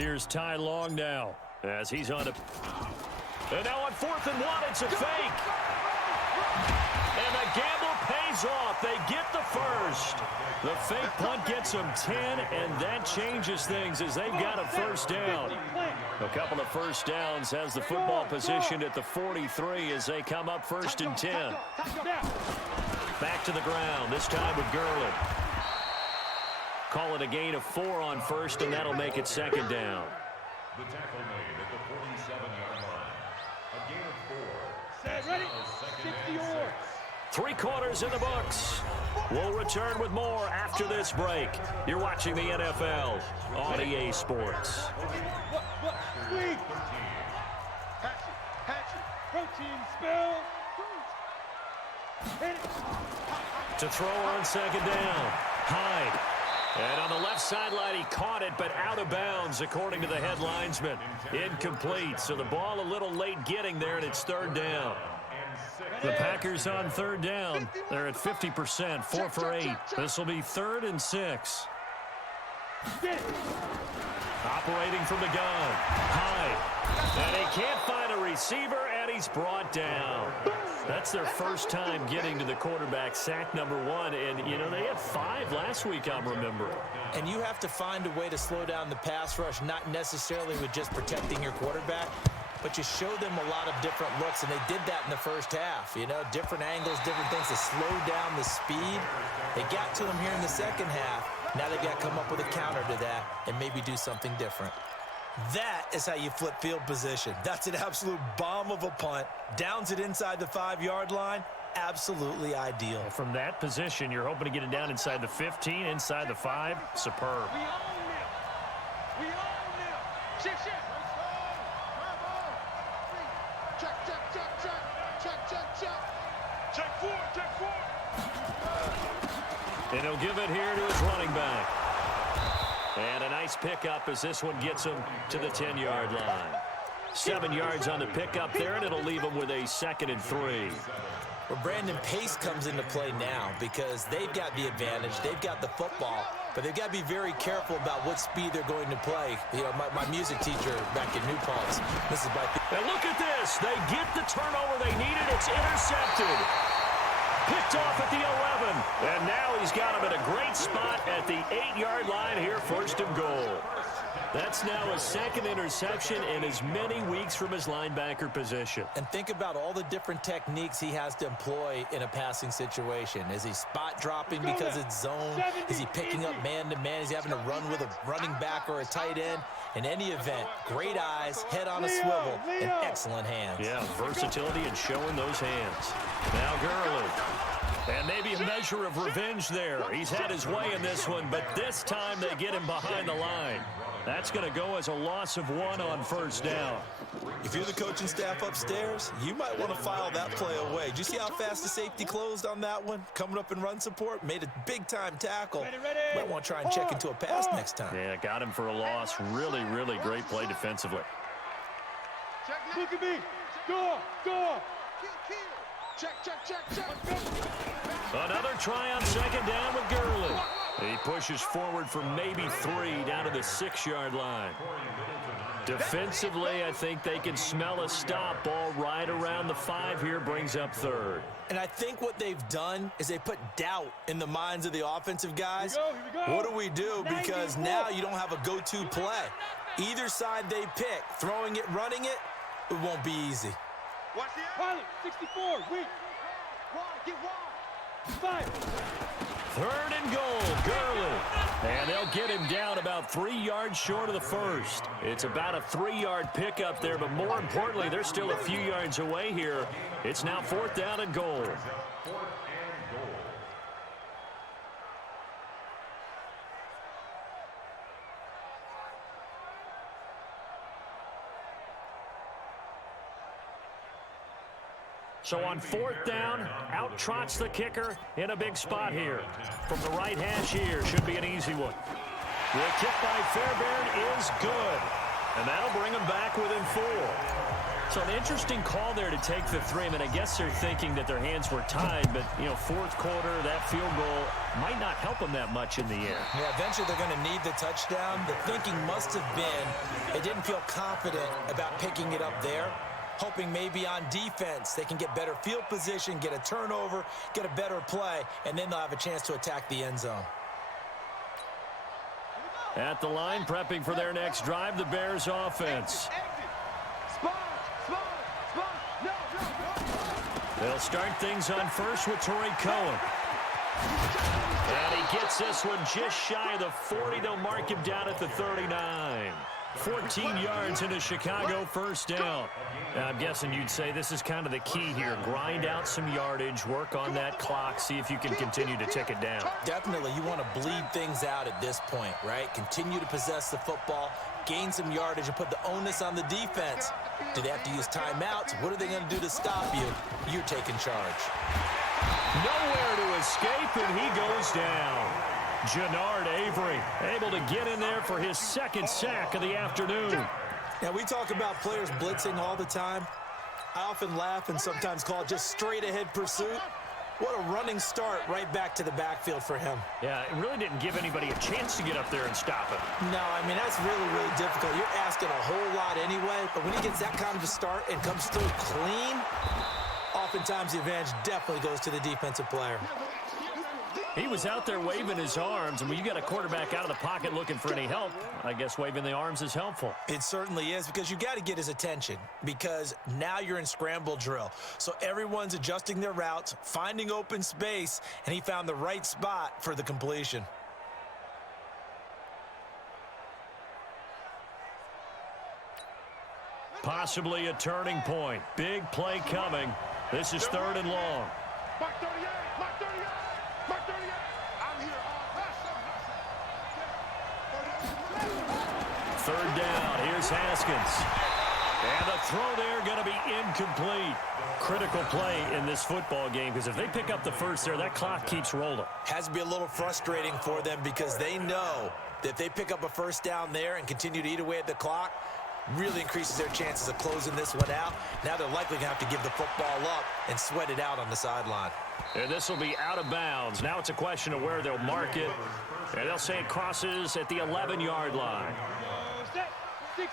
Here's Ty Long now as he's on a... And now on 4th and 1, it's a fake. And the gamble pays off. They get the first. The fake punt gets them 10, and that changes things as they've got a first down. A couple of first downs has the football position at the 43 as they come up 1st and 10. Back to the ground, this time with Gurley. Call it a gain of 4 on 1st, and that'll make it 2nd down. The tackle made at the 47-yard line. A gain of 4. Set, ready, 60 yards. 3 quarters in the books. We'll return with more after this break. You're watching the NFL on EA Sports. Sweep. Hatchet. Protein spill. Hit it. To throw on 2nd down. Hyde. And on the left sideline, he caught it, but out of bounds, according to the head linesman. Incomplete, so the ball a little late getting there, and it's 3rd down. The Packers on 3rd down. They're at 50%, 4 for 8. This will be 3rd and 6. Operating from the gun. Hyde. And he can't find a receiver, and he's brought down. That's their first time getting to the quarterback, sack number 1. And, you know, they had 5 last week, I'm remembering. And you have to find a way to slow down the pass rush, not necessarily with just protecting your quarterback, but you show them a lot of different looks, and they did that in the first half. You know, different angles, different things to slow down the speed. They got to them here in the second half. Now they've got to come up with a counter to that and maybe do something different. That is how you flip field position. That's an absolute bomb of a punt. Downs it inside the 5-yard line. Absolutely ideal. From that position, you're hoping to get it down inside the 15, inside the 5. Superb. We own them. We own them. Shift. Check 4. And he'll give it here to his running back. And a nice pickup as this one gets him to the 10-yard line. 7 yards on the pickup there, and it'll leave him with a 2nd and 3. Well, Brandon, pace comes into play now because they've got the advantage. They've got the football, but they've got to be very careful about what speed they're going to play. You know, my music teacher back in New Paltz, Mrs. Byfield. And look at this. They get the turnover they needed. It's intercepted. Picked off at the 11. And now he's got him in a great spot at the 8-yard line here, 1st and goal. That's now a 2nd interception in as many weeks from his linebacker position. And think about all the different techniques he has to employ in a passing situation. Is he spot dropping because it's zone? Is he picking up man-to-man? Is he having to run with a running back or a tight end? In any event, great eyes, head on a swivel, and excellent hands. Yeah, versatility and showing those hands. Now Gurley. And maybe a measure of revenge there. He's had his way in this one, but this time they get him behind the line. That's going to go as a loss of 1 on 1st down. If you're the coaching staff upstairs, you might want to file that play away. Did you see how fast the safety closed on that one? Coming up in run support, made a big-time tackle. Might want to try and check into a pass next time. Yeah, got him for a loss. Really, really great play defensively. Look at me. Go. Check. Another try on 2nd down with Gurley. He pushes forward for maybe 3 down to the 6-yard line. Defensively, I think they can smell a stop. Ball right around the 5 here, brings up 3rd. And I think what they've done is they put doubt in the minds of the offensive guys. Here we go. What do we do? Because now you don't have a go-to play. Either side they pick, throwing it, running it, it won't be easy. Watch the pilot. 64. Wait. Get wide. 5. 3rd and goal, Gurley. And they'll get him down about 3 yards short of the 1st. It's about a 3-yard pickup there, but more importantly, they're still a few yards away here. It's now 4th down and goal. So on 4th down, out trots the kicker in a big spot here. From the right hash here, should be an easy one. The kick by Fairbairn is good. And that'll bring him back within 4. So an interesting call there to take the 3. I mean, I guess they're thinking that their hands were tied, but, you know, fourth quarter, that field goal might not help them that much in the air. Yeah, eventually they're going to need the touchdown. The thinking must have been they didn't feel confident about picking it up there, hoping maybe on defense they can get better field position, get a turnover, get a better play, and then they'll have a chance to attack the end zone. At the line, prepping for their next drive, the Bears offense. They'll start things on first with Torrey Cohen. And he gets this one just shy of the 40. They'll mark him down at the 39. 14 yards into Chicago, first down. I'm guessing you'd say this is kind of the key here. Grind out some yardage, work on that clock, see if you can continue to tick it down. Definitely, you want to bleed things out at this point, right? Continue to possess the football, gain some yardage, and put the onus on the defense. Do they have to use timeouts? What are they going to do to stop you? You're taking charge. Nowhere to escape, and he goes down. Jannard Avery able to get in there for his second sack of the afternoon. Now, we talk about players blitzing all the time. I often laugh and sometimes call it just straight-ahead pursuit. What a running start right back to the backfield for him. Yeah, it really didn't give anybody a chance to get up there and stop him. No, I mean, that's really, really difficult. You're asking a whole lot anyway, but when he gets that kind of a start and comes through clean, oftentimes the advantage definitely goes to the defensive player. He was out there waving his arms, and when you got a quarterback out of the pocket looking for any help, I guess waving the arms is helpful. It certainly is, because you got to get his attention, because now you're in scramble drill. So everyone's adjusting their routes, finding open space, and he found the right spot for the completion. Possibly a turning point. Big play coming. This is 3rd and long. Mark 38, Mark 38, Mark 38. I'm here. Third down. Here's Haskins. And the throw there going to be incomplete. Critical play in this football game, because if they pick up the first there, that clock keeps rolling. Has to be a little frustrating for them, because they know that if they pick up a first down there and continue to eat away at the clock, really increases their chances of closing this one out. Now they're likely going to have to give the football up and sweat it out on the sideline. And this will be out of bounds. Now it's a question of where they'll mark it. And they'll say it crosses at the 11-yard line.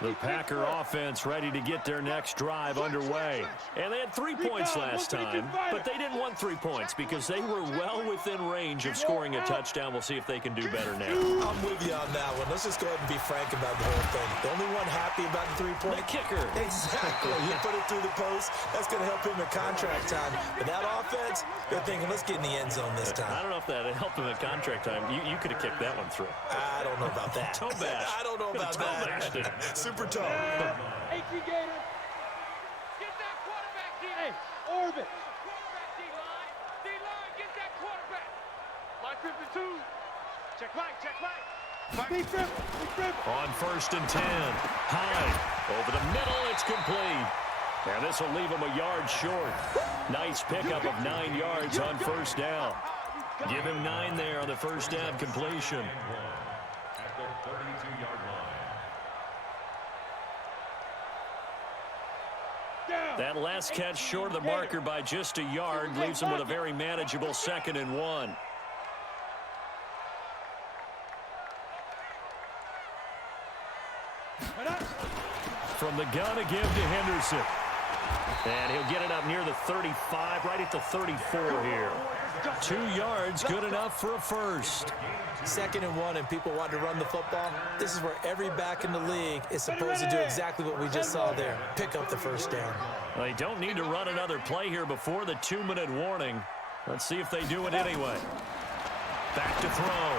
The Packer offense ready to get their next drive underway. And they had 3 points last time, but they didn't want 3 points because they were well within range of scoring a touchdown. We'll see if they can do better now. I'm with you on that one. Let's just go ahead and be frank about the whole thing. The only one happy about the 3-point? The kicker. Exactly. You put it through the post. That's going to help him at contract time. But that offense, they're thinking, let's get in the end zone this time. I don't know if that helped him at contract time. You could have kicked that one through. I don't know about that. Toe bash. I don't know about that. Super toe. Hey, Gator. Get that quarterback, D. Hey, Orbit. Quarterback, D-line. D-line, get that quarterback. Mike 52. Check Mike, check Mike. Big dribble. On 1st and 10. Hyde. Over the middle, it's complete. And this will leave him a yard short. Nice pickup of 9 yards on 1st down. Give him 9 there on the 1st down completion. At the 32-yard line. That last catch short of the marker by just a yard leaves him with a very manageable 2nd and 1. From the gun again to Henderson. And he'll get it up near the 35, right at the 34 here. 2 yards, good enough for a first. 2nd and 1, and people want to run the football. This is where every back in the league is supposed to do exactly what we just saw there. Pick up the 1st down. Well, they don't need to run another play here before the 2-minute warning. Let's see if they do it anyway. Back to throw.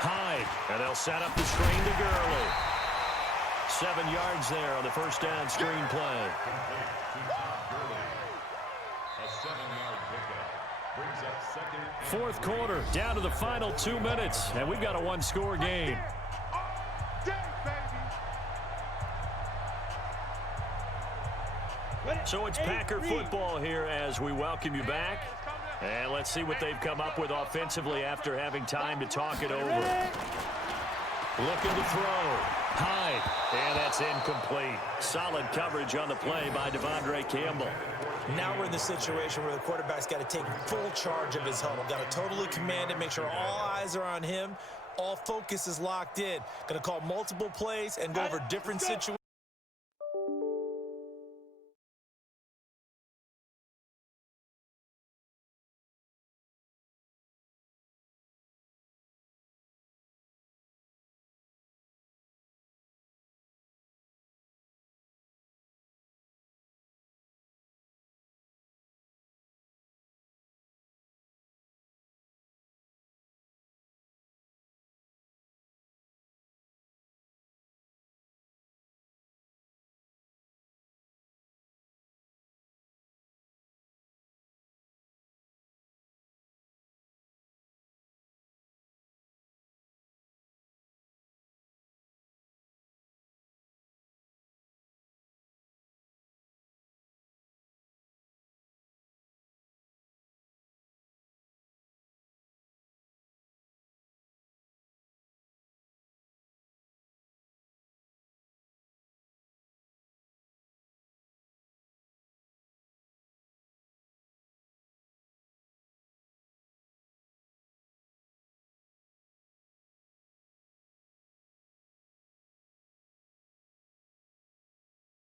Hyde. And they'll set up the screen to Gurley. 7 yards there on the 1st down screen play. A 7-yard pickup brings up 2nd. 4th quarter, down to the final 2 minutes, and we've got a 1-score game. So it's Packer football here as we welcome you back. And let's see what they've come up with offensively after having time to talk it over. Looking to throw. High, and that's incomplete. Solid coverage on the play by Devondre Campbell. Now we're in the situation where the quarterback's got to take full charge of his huddle. Got to totally command it, make sure all eyes are on him. All focus is locked in. Going to call multiple plays and go over different situations.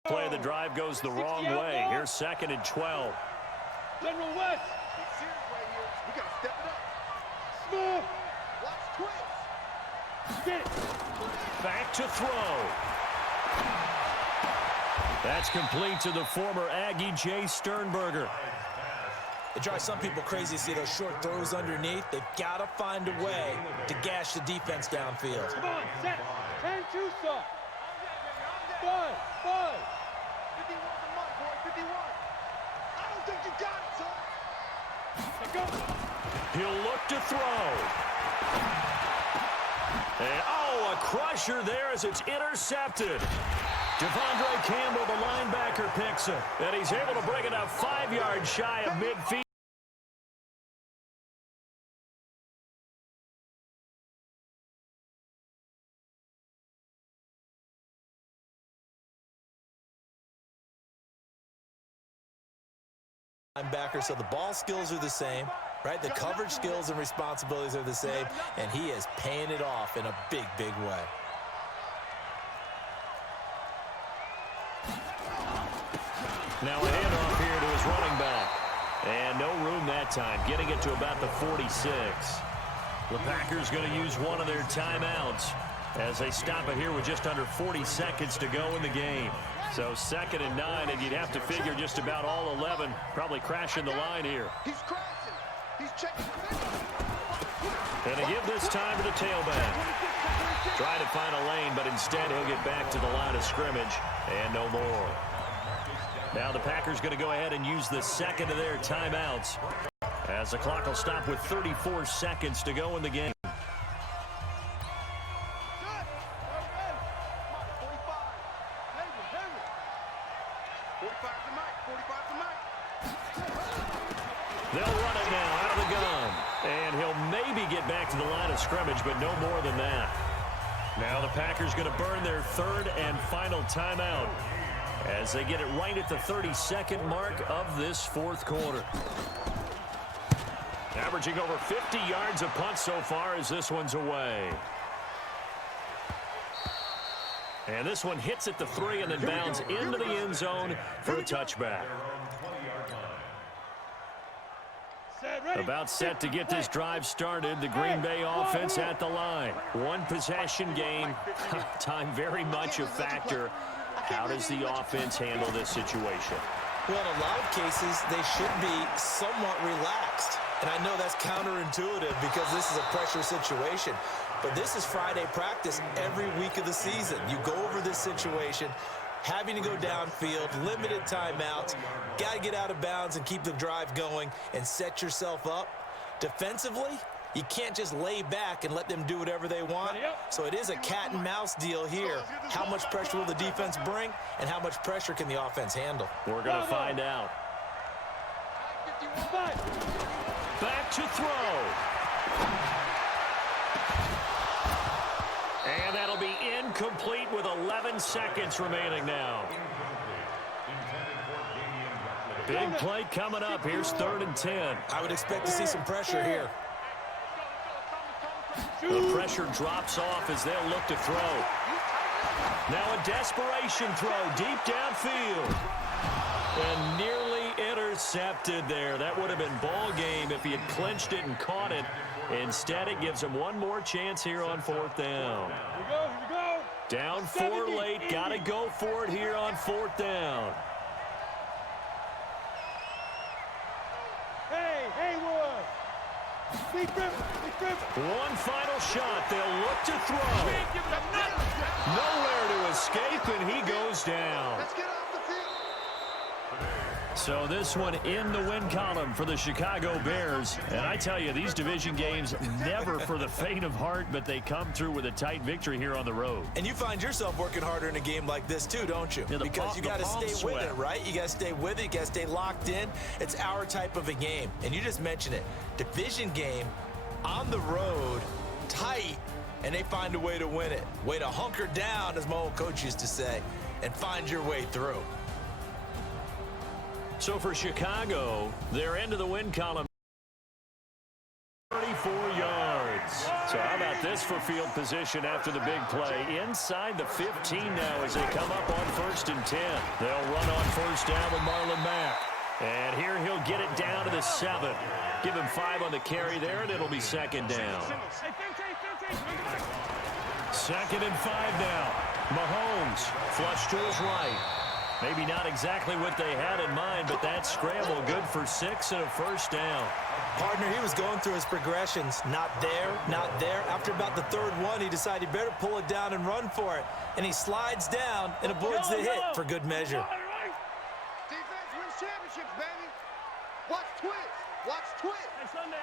Play of the drive goes the wrong way. Here's 2nd and 12. General West. It's serious right here. We got to step it up. Smooth. Watch twist. Get it. Back to throw. That's complete to the former Aggie, Jay Sternberger. It drives some people crazy to see those short throws underneath. They've got to find a way to gash the defense downfield. Come on, set. 10-2 start. 5. 51 the mark, boy. 51. I don't think you got it, son. Let's go. He'll look to throw. And, a crusher there as it's intercepted. Devondre Campbell, the linebacker, picks it. And he's able to bring it up 5 yards shy of midfield. Linebacker, so the ball skills are the same, right? The coverage skills and responsibilities are the same, and he is paying it off in a big, big way. Now a handoff here to his running back. And no room that time, getting it to about the 46. The Packers going to use one of their timeouts as they stop it here with just under 40 seconds to go in the game. So 2nd and 9, and you'd have to figure just about all 11 probably crashing the line here. He's crashing. He's checking. And they give this time to the tailback. Trying to find a lane, but instead he'll get back to the line of scrimmage and no more. Now the Packers going to go ahead and use the 2nd of their timeouts as the clock will stop with 34 seconds to go in the game. They'll run it now out of the gun. And he'll maybe get back to the line of scrimmage, but no more than that. Now the Packers going to burn their 3rd and final timeout as they get it right at the 32nd mark of this 4th quarter. Averaging over 50 yards a punt so far as this one's away. And this one hits at the 3 and then bounds into the end zone for a touchback. About set to get this drive started. The Green Bay offense at the line. One possession game. Time very much a factor. How does the offense handle this situation? Well, in a lot of cases, they should be somewhat relaxed. And I know that's counterintuitive because this is a pressure situation. But this is Friday practice every week of the season. You go over this situation, having to go downfield, limited timeouts, got to get out of bounds and keep the drive going and set yourself up. Defensively, you can't just lay back and let them do whatever they want. So it is a cat and mouse deal here. How much pressure will the defense bring and how much pressure can the offense handle? We're going to find out. Back to throw. And that'll be incomplete with 11 seconds remaining now. Big play coming up. Here's 3rd and 10. I would expect to see some pressure here. The pressure drops off as they'll look to throw. Now a desperation throw deep downfield. And nearly intercepted there. That would have been ball game if he had clinched it and caught it. Instead, it gives him one more chance here on 4th down. Here we go. Down 4 late. Got to go for it here on 4th down. Hey, Haywood. Big grip. One final shot. They'll look to throw. Nowhere to escape, and he goes down. Let's get off the field. So this one in the win column for the Chicago Bears. And I tell you, these division games never for the faint of heart, but they come through with a tight victory here on the road. And you find yourself working harder in a game like this too, don't you? Yeah, because you got to stay with it, right? You got to stay with it. You got to stay locked in. It's our type of a game. And you just mentioned it. Division game on the road, tight, and they find a way to win it. Way to hunker down, as my old coach used to say, and find your way through. So for Chicago, they're into the win column. 34 yards. So how about this for field position after the big play? Inside the 15 now as they come up on 1st and 10. They'll run on 1st down with Marlon Mack. And here he'll get it down to the 7. Give him 5 on the carry there, and it'll be 2nd down. 2nd and 5 now. Mahomes flush to his right. Maybe not exactly what they had in mind, but that scramble good for 6 and a 1st down. Partner, he was going through his progressions. Not there, not there. After about the 3rd one, he decided he better pull it down and run for it. And he slides down and avoids the hit for good measure. Defense wins championships, baby. Watch twist. Watch twist. Hey, Sunday.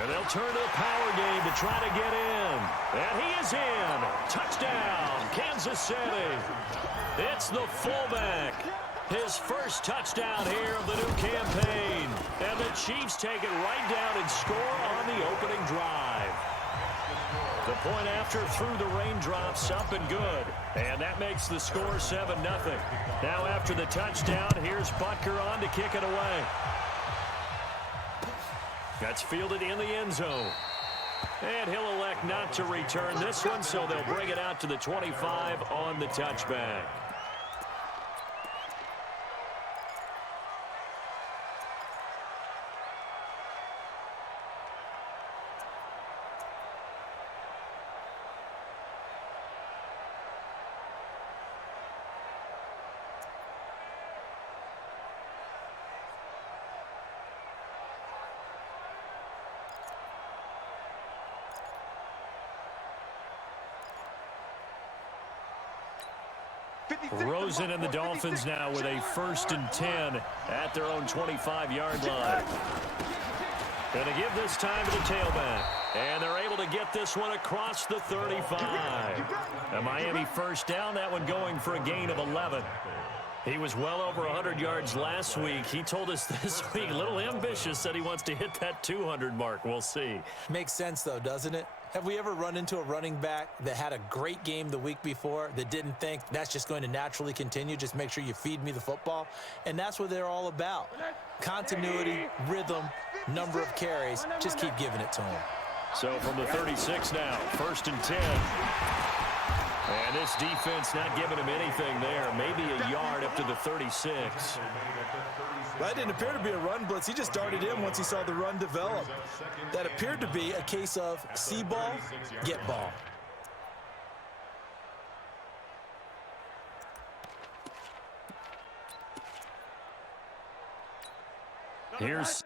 And they'll turn to the power game to try to get in. And he is in. Touchdown, Kansas City. It's the fullback. His first touchdown here of the new campaign. And the Chiefs take it right down and score on the opening drive. The point after through the raindrops, up and good. And that makes the score 7-0. Now after the touchdown, here's Butker on to kick it away. That's fielded in the end zone. And he'll elect not to return this one, so they'll bring it out to the 25 on the touchback. Rosen and the Dolphins now with a 1st and 10 at their own 25-yard line. Going to give this time to the tailback. And they're able to get this one across the 35. A Miami 1st down, that one going for a gain of 11. He was well over 100 yards last week. He told us this week, a little ambitious, said he wants to hit that 200 mark. We'll see. Makes sense, though, doesn't it? Have we ever run into a running back that had a great game the week before that didn't think that's just going to naturally continue? Just make sure you feed me the football. And that's what they're all about. Continuity, rhythm, number of carries. Just keep giving it to him. So from the 36 now, 1st and 10. And this defense not giving him anything there. Maybe a yard up to the 36. That didn't appear to be a run blitz. He just darted in once he saw the run develop. That appeared to be a case of see ball, get ball. Here's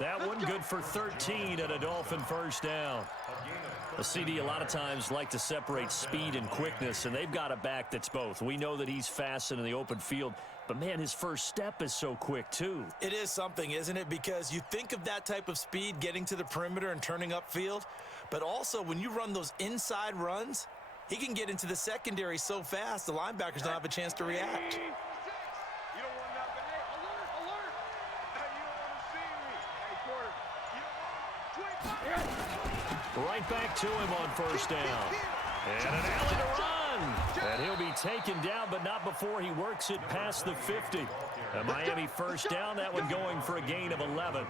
That one good for 13 and a Dolphin first down. A CD a lot of times like to separate speed and quickness, and they've got a back that's both. We know that he's fast in the open field, but, man, his first step is so quick, too. It is something, isn't it? Because you think of that type of speed getting to the perimeter and turning upfield, but also when you run those inside runs, he can get into the secondary so fast the linebackers don't have a chance to react. You don't want nothing. Hey, alert, alert. Hey, you don't want to see me. Hey, quarter. You don't want 25. Right back to him on first down. And an alley to run. And he'll be taken down, but not before he works it past the 50. A Miami first down, that one going for a gain of 11.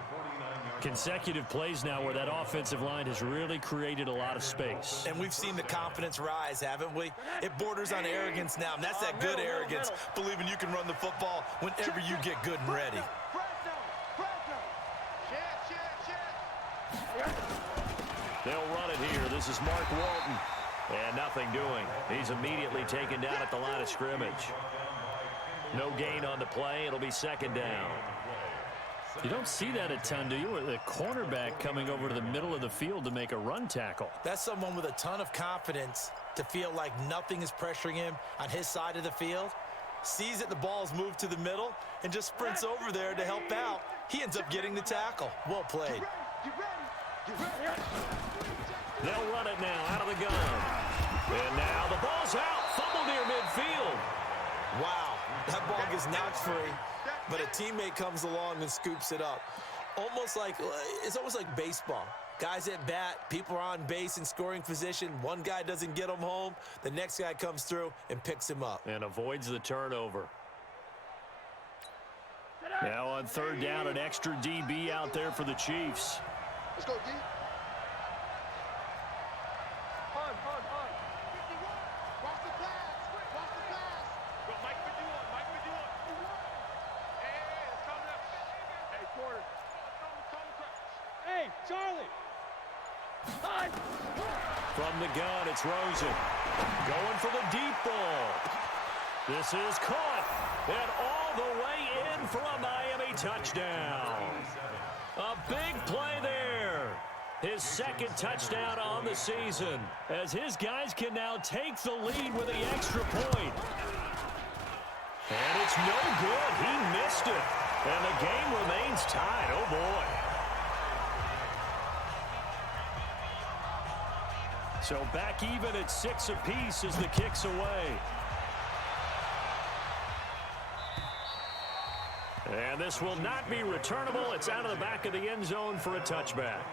Consecutive plays now where that offensive line has really created a lot of space. And we've seen the confidence rise, haven't we? It borders on arrogance now, and that's that good arrogance, believing you can run the football whenever you get good and ready. They'll run it here. This is Mark Walton. And nothing doing. He's immediately taken down at the line of scrimmage. No gain on the play. It'll be second down. You don't see that a ton, do you? The cornerback coming over to the middle of the field to make a run tackle. That's someone with a ton of confidence to feel like nothing is pressuring him on his side of the field. Sees that the ball's moved to the middle and just sprints over there to help out. He ends up getting the tackle. Well played. They'll run it now out of the gun. And now the ball's out. Fumble near midfield. Wow, that ball gets knocked free, but a teammate comes along and scoops it up. It's almost like baseball. Guys at bat, people are on base in scoring position. One guy doesn't get him home. The next guy comes through and picks him up. And avoids the turnover. Now on third down, an extra DB out there for the Chiefs. Let's go, D. Charlie! From the gun, it's Rosen. Going for the deep ball. This is caught. And all the way in for a Miami touchdown. A big play there. His second touchdown on the season, as his guys can now take the lead with the extra point. And it's no good. He missed it. And the game remains tied. Oh, boy. So back even at 6 apiece as the kick's away. And this will not be returnable. It's out of the back of the end zone for a touchback.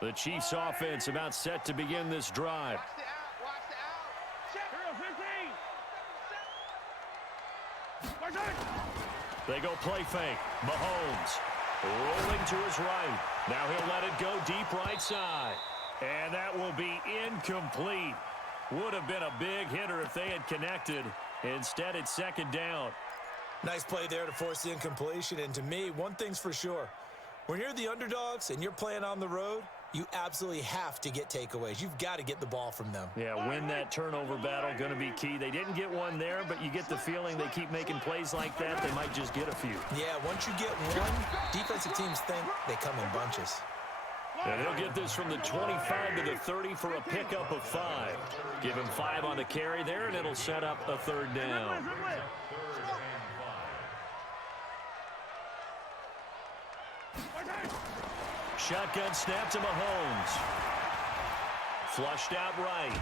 The Chiefs offense about set to begin this drive. Watch the out, watch the out. Check. 15. They go play fake. Mahomes rolling to his right. Now he'll let it go deep right side. And that will be incomplete. Would have been a big hitter if they had connected. Instead, it's second down. Nice play there to force the incompletion. And to me, one thing's for sure. When you're the underdogs and you're playing on the road, you absolutely have to get takeaways. You've got to get the ball from them. Yeah, win that turnover battle, going to be key. They didn't get one there, but you get the feeling they keep making plays like that, they might just get a few. Yeah, once you get one, defensive teams think they come in bunches. And he'll get this from the 25 to the 30 for a pickup of 5. Give him 5 on the carry there, and it'll set up a third down. Shotgun snap to Mahomes. Flushed out right.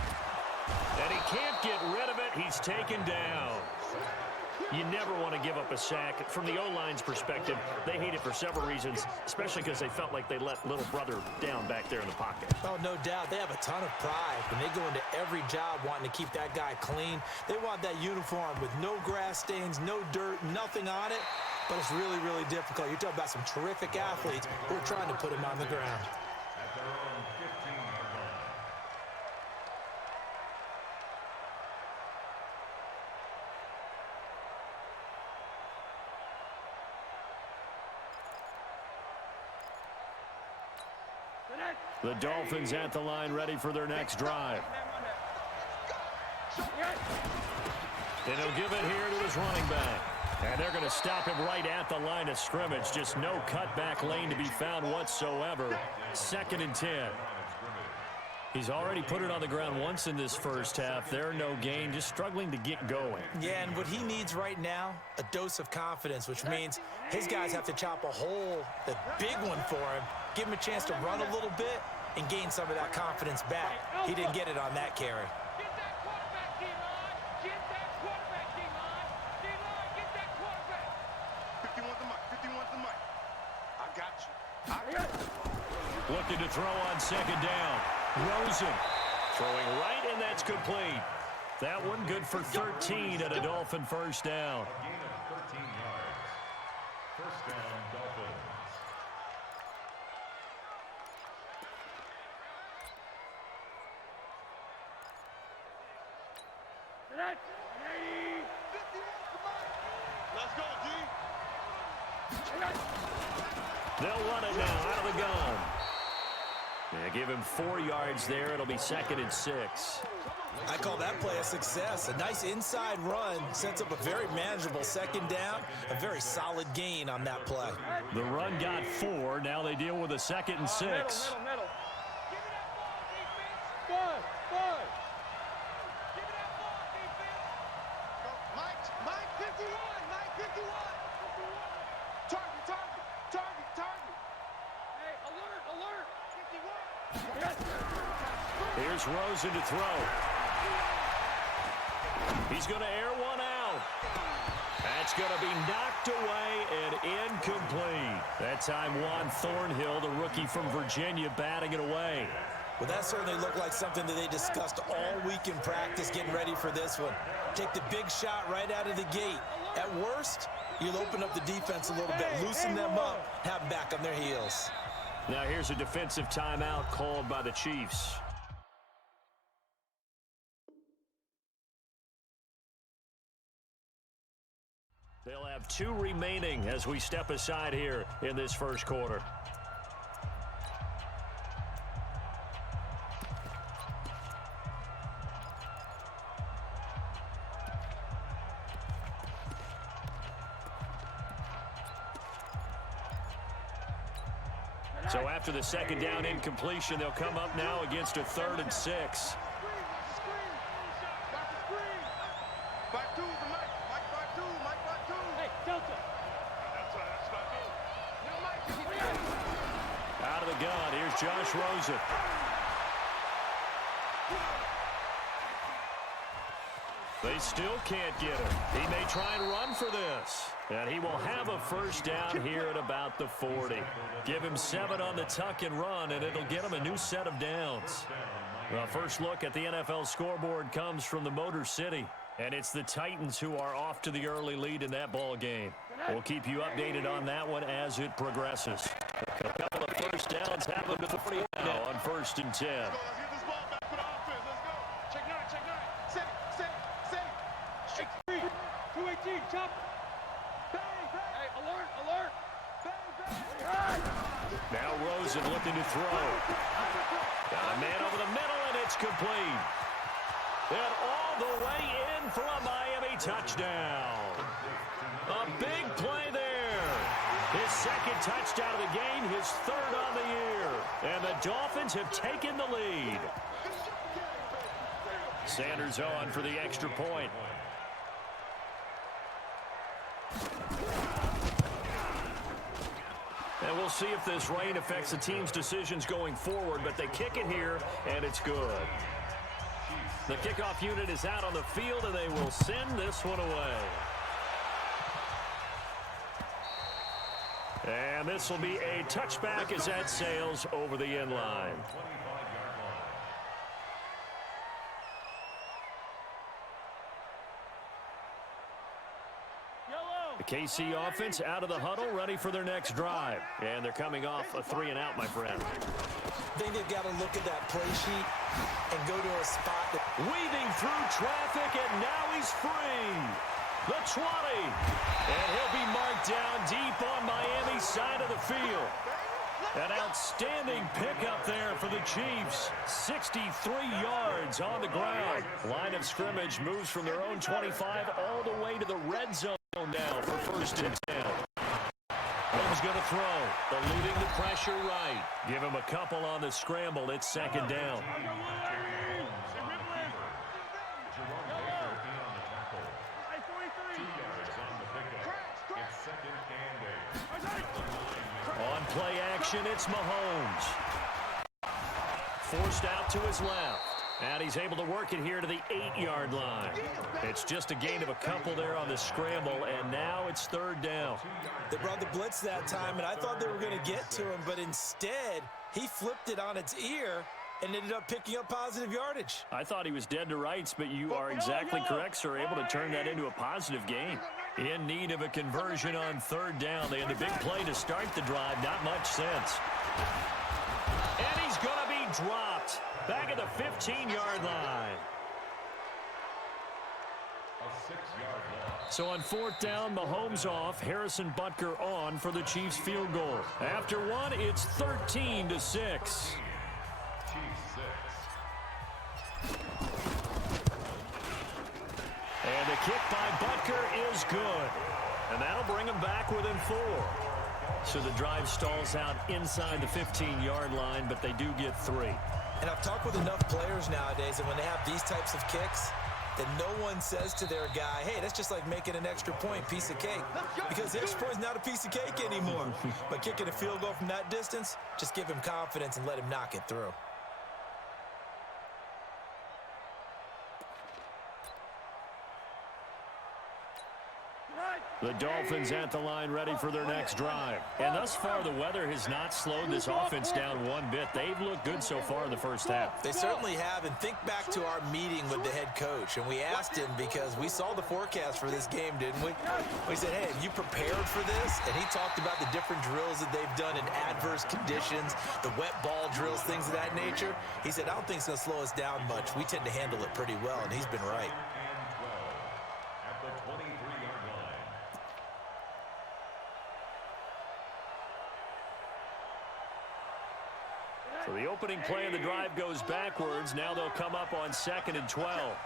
And he can't get rid of it. He's taken down. You never want to give up a sack. From the O-line's perspective, they hate it for several reasons, especially because they felt like they let little brother down back there in the pocket. Oh, no doubt. They have a ton of pride. When they go into every job wanting to keep that guy clean, they want that uniform with no grass stains, no dirt, nothing on it. But it's really, really difficult. You're talking about some terrific athletes who are trying to put him on the ground. The Dolphins at the line ready for their next drive. And he'll give it here to his running back. And they're going to stop him right at the line of scrimmage. Just no cutback lane to be found whatsoever. 2nd and 10. He's already put it on the ground once in this first half. There, no gain, just struggling to get going. Yeah, and what he needs right now, a dose of confidence, which means his guys have to chop a hole, a big one for him, give him a chance to run a little bit and gain some of that confidence back. He didn't get it on that carry. Get that quarterback, D-line. Get that quarterback, D-line. D-line, get that quarterback. 51's the mic. 51's the mic. I got you. Looking to throw on 2nd down. Rosen throwing right, and that's complete. That one good for 13 and a Dolphin first down. A gain of 13 yards. First down, Dolphins. Let's go, D. They'll run it now out of the gun. Yeah, give him 4 yards there. It'll be 2nd and 6. I call that play a success. A nice inside run sets up a very manageable 2nd down, a very solid gain on that play. The run got 4. Now they deal with a 2nd and 6. Middle. Give me that ball, defense. Bud. Give me that ball, defense. Mike 51. Mike 51. Target. Hey, alert. 51. Here's Rosen to throw. He's going to air one out. That's going to be knocked away and incomplete. That time Juan Thornhill, the rookie from Virginia, batting it away. Well, that certainly looked like something that they discussed all week in practice getting ready for this one. Take the big shot right out of the gate. At worst, you'll open up the defense a little bit, loosen them up, have them back on their heels. Now here's a defensive timeout called by the Chiefs. They'll have 2 remaining as we step aside here in this first quarter. So after the 2nd down incompletion, they'll come up now against a 3rd and 6. Back two, the mic. Mike back two. Hey, Delta. That's not good. No, Mike. Out of the gun, here's Josh Rosen. They still can't get him. He may try and run for this. And he will have a first down here at about the 40. Give him 7 on the tuck and run, and it'll get him a new set of downs. Well, first look at the NFL scoreboard comes from the Motor City. And it's the Titans who are off to the early lead in that ball game. We'll keep you updated on that one as it progresses. A couple of first downs happen to the 40 now on 1st and 10. Let's get this ball back for the offense. Let's go. Check 9. Set it. 218, chop. Hey, alert. Now Rosen looking to throw. Got a man over the middle, and it's complete. And all the way in for a Miami touchdown. A big play there. His 2nd touchdown of the game, his 3rd on the year. And the Dolphins have taken the lead. Sanders on for the extra point. And we'll see if this rain affects the team's decisions going forward, but they kick it here, and it's good. The kickoff unit is out on the field, and they will send this one away. And this will be a touchback as that sails over the end line. The KC offense out of the huddle, ready for their next drive. And they're coming off a 3-and-out, my friend. I think they've got to look at that play sheet and go to a spot that... Weaving through traffic, and now he's free. The 20. And he'll be marked down deep on Miami's side of the field. An outstanding pickup there for the Chiefs. 63 yards on the ground. Line of scrimmage moves from their own 25 all the way to the red zone now for 1st and 10. Holmes going to throw. Eluding the pressure right. Give him a couple on the scramble. It's 2nd down. On play action, it's Mahomes. Forced out to his left. And he's able to work it here to the 8-yard line. It's just a gain of a couple there on the scramble, and now it's 3rd down. They brought the blitz that time, and I thought they were going to get to him, but instead, he flipped it on its ear and ended up picking up positive yardage. I thought he was dead to rights, but you are exactly correct, sir. Able to turn that into a positive gain. In need of a conversion on 3rd down. They had a big play to start the drive. Not much sense. And he's going to be dropped. Back at the 15-yard line. A 6-yard loss. So on 4th down, Mahomes off. Harrison Butker on for the Chiefs field goal. After one, it's 13-6. Chiefs 6. And the kick by Butker is good. And that'll bring him back within 4. So the drive stalls out inside the 15-yard line, but they do get 3. And I've talked with enough players nowadays, and when they have these types of kicks, that no one says to their guy, hey, that's just like making an extra point, piece of cake. Because the extra point is not a piece of cake anymore. But kicking a field goal from that distance, just give him confidence and let him knock it through. The Dolphins at the line ready for their next drive. And thus far, the weather has not slowed this offense down one bit. They've looked good so far in the first half. They certainly have. And think back to our meeting with the head coach. And we asked him because we saw the forecast for this game, didn't we? We said, hey, have you prepared for this? And he talked about the different drills that they've done in adverse conditions, the wet ball drills, things of that nature. He said, I don't think it's going to slow us down much. We tend to handle it pretty well, and he's been right. At the 23-yard line. So the opening play of the drive goes backwards. Now they'll come up on 2nd and 12.